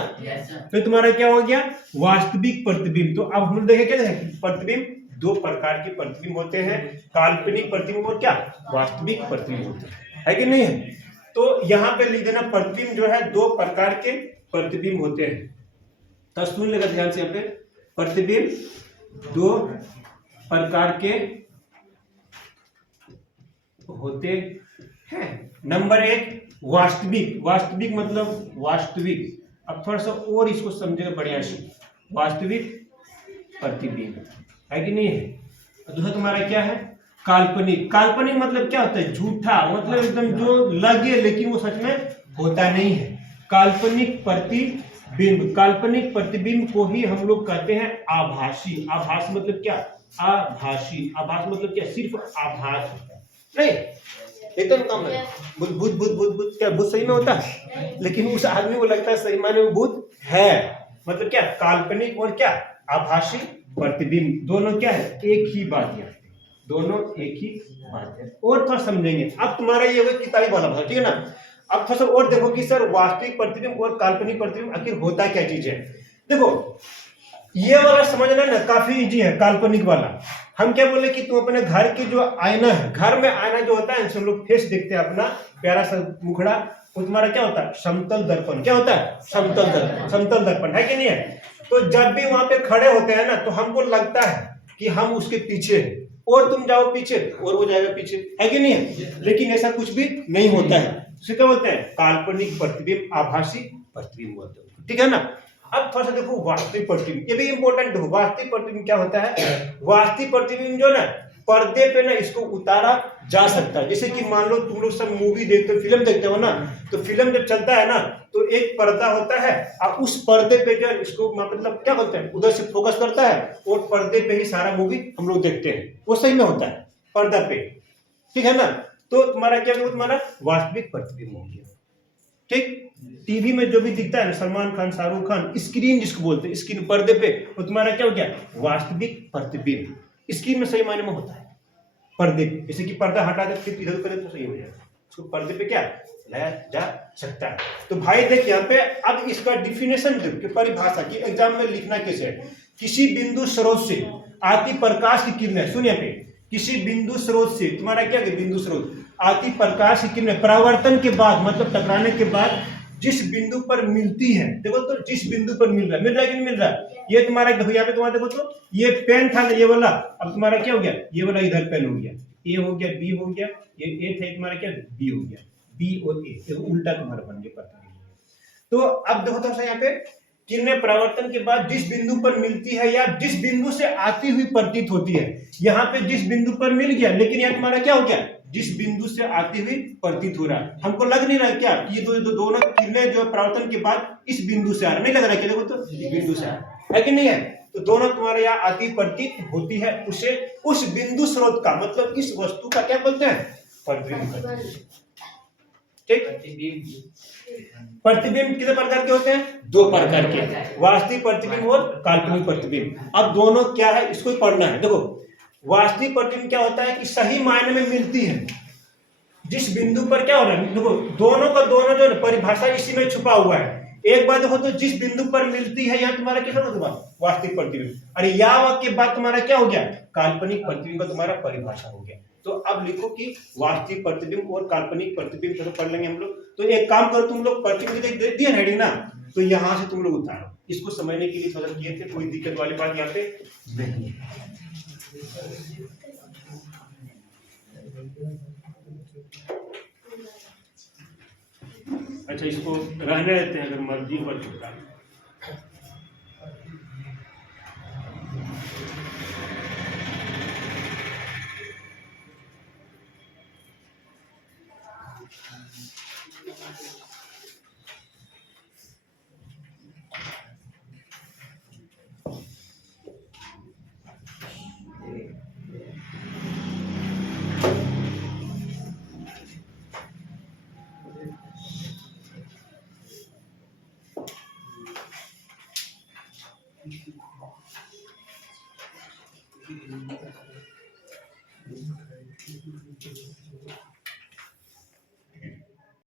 तो तुम्हारा क्या हो गया, वास्तविक प्रतिबिंब। तो अब हम लोग देखें क्या है, प्रतिबिंब दो प्रकार के प्रतिबिंब होते हैं, काल्पनिक प्रतिबिंब और क्या वास्तविक प्रतिबिंब होते हैं, है कि नहीं है। तो यहाँ पे लिख देना प्रतिबिंब जो है दो प्रकार के प्रतिबिंब होते हैं। तो सुन लेगा ध्यान से, यहाँ पे प्रतिबिंब दो प्रकार के होते हैं। नंबर एक वास्तविक मतलब वास्तविक। अब थोड़ा सा और इसको समझेगा बढ़िया से, वास्तविक प्रतिबिंब, है कि नहीं है। दूसरा तुम्हारा क्या है, काल्पनिक मतलब क्या होता है, झूठा, मतलब एकदम जो लगे लेकिन वो सच में होता नहीं है। काल्पनिक प्रतिबिंब को ही हम लोग कहते हैं आभासी। आभासी मतलब क्या, आभासी। आभास मतलब क्या, सिर्फ आभास होता है, नहीं एकदम कम है। बुध बुध बुध बुध बुध, क्या बुध सही में होता है? लेकिन उस आदमी को लगता है सही मायने में बुध है। मतलब क्या, काल्पनिक और क्या, आभासी प्रतिबिंब, दोनों क्या है, एक ही बात है, दोनों एक ही बात है। और थोड़ा समझेंगे। अब तुम्हारा ये वो किताबी वाला भाषा, ठीक है ना। अब थोड़ा सा और देखो कि सर वास्तविक प्रतिबिंब और काल्पनिक प्रतिबिंब आखिर होता क्या चीज है। देखो ये वाला समझना ना काफी इजी है, काल्पनिक वाला। हम क्या बोले कि तुम अपने घर की जो आईना है, घर में आईना जो होता है, हम लोग फेस देखते हैं अपना प्यारा सा मुखड़ा, वो तुम्हारा क्या होता है, समतल दर्पण। क्या होता है, समतल दर्पण, समतल दर्पण है कि नहीं है। तो जब भी वहां पे खड़े होते हैं ना, तो हमको लगता है कि हम उसके पीछे हैं, और तुम जाओ पीछे और वो जाएगा पीछे, है कि नहीं है। लेकिन ऐसा कुछ भी नहीं होता है। उसे क्या बोलते हैं, काल्पनिक प्रतिबिंब, आभासी प्रतिबिंब बोलते हैं, ठीक है ना। अब थोड़ा सा देखो वास्तविक प्रतिबिंब, ये भी इंपॉर्टेंट देखो। वास्तविक प्रतिबिंब क्या होता है, वास्तविक प्रतिबिंब जो ना पर्दे पे ना इसको उतारा जा सकता है। जैसे कि मान लो तुम लोग सब मूवी देखते हो, फिल्म देखते हो ना, तो फिल्म जब चलता है ना, तो एक पर्दा होता है, और उस पर्दे पे जो इसको मतलब क्या बोलते हैं, उधर से फोकस करता है, और पर्दे पे ही सारा मूवी हम लोग देखते हैं। वो सही में होता है पर्दा पे, ठीक है ना। तो तुम्हारा क्या, तुम्हारा वास्तविक प्रतिबिंब हो गया, ठीक। टीवी में जो भी दिखता है ना, सलमान खान, शाहरुख खान, स्क्रीन जिसको बोलते हैं, स्क्रीन पर्दे पे, वो तुम्हारा क्या हो गया, वास्तविक प्रतिबिंब। स्क्रीन में सही मायने में होता है पर्दे पे, जैसे कि पर्दा हटा दे फिर इधर करें तो सही हो जाएगा, उसको पर्दे पे क्या लाया जा सकता है। तो भाई देख यहाँ पे, अब इसका डिफिनेशन की परिभाषा की एग्जाम में लिखना कैसे है। किसी बिंदु स्रोत से आती प्रकाश की किरणें, सुनिए पे, किसी बिंदु स्रोत से, तुम्हारा क्या है, बिंदु स्रोत आती प्रकाश की किरणें परावर्तन के बाद, मतलब टकराने के बाद जिस बिंदु पर मिलती है, देखो तो जिस बिंदु पर मिल रहा है कि नहीं मिल रहा है। ये तुम्हारा देखो यहाँ पे, तुम्हारा देखो तो ये पेन था ना ये वाला, अब तुम्हारा क्या हो गया, ये वाला इधर पेन हो गया, ए हो गया, बी हो गया, ये ए था तुम्हारा क्या, बी हो गया, बी और ए उल्टा तुम्हारा बन गया पता। तो अब देखो तो यहाँ पे, किरणें परावर्तन के बाद जिस बिंदु पर मिलती है या जिस बिंदु से आती हुई प्रतीत होती है। यहाँ पे जिस बिंदु पर मिल गया, लेकिन यहाँ तुम्हारा क्या हो गया, जिस बिंदु से आती हुई प्रतीत हो रहा है। हमको लग नहीं रहा क्या कि ये दोनों किरणें जो परावर्तन के बाद इस बिंदु से आ रहा, नहीं लग रहा है, देखो तो इस बिंदु से आ रहा है कि नहीं है। तो दोनों तुम्हारे यहाँ आती प्रतीत होती है, उसे उस बिंदु स्रोत का, मतलब इस वस्तु का क्या बोलते हैं, प्रतिबिंब, ठीक। प्रतिबिंब कितने प्रकार के होते हैं, दो प्रकार के, वास्तविक प्रतिबिंब और काल्पनिक प्रतिबिंब। अब दोनों क्या है इसको पढ़ना है। देखो वास्तविक प्रतिबिंब क्या होता है कि सही मायने में मिलती है, जिस बिंदु पर क्या हो रहा है, देखो दोनों का दोनों जो परिभाषा इसी में छुपा हुआ है। एक बात देखो तो जिस बिंदु पर मिलती है, यहाँ तुम्हारा क्या होगा, वास्तविक प्रतिबिंब। अरे या के बाद तुम्हारा क्या हो गया, काल्पनिक प्रतिबिंब का तुम्हारा परिभाषा हो गया। तो अब लिखो कि वास्तविक प्रतिबिंब और काल्पनिक प्रतिबिंब तो पढ़ लेंगे हम लोग। तो एक काम करो, तुम लोग प्रतिबिंब दे दिया हेडिंग ना, तो यहाँ से तुम लोग उतारो, इसको समझने के लिए थोड़ा किए थे, कोई दिक्कत वाली बात यहाँ पे नहीं है। अच्छा इसको रहने देते हैं, अगर मर्जी पर छुटा।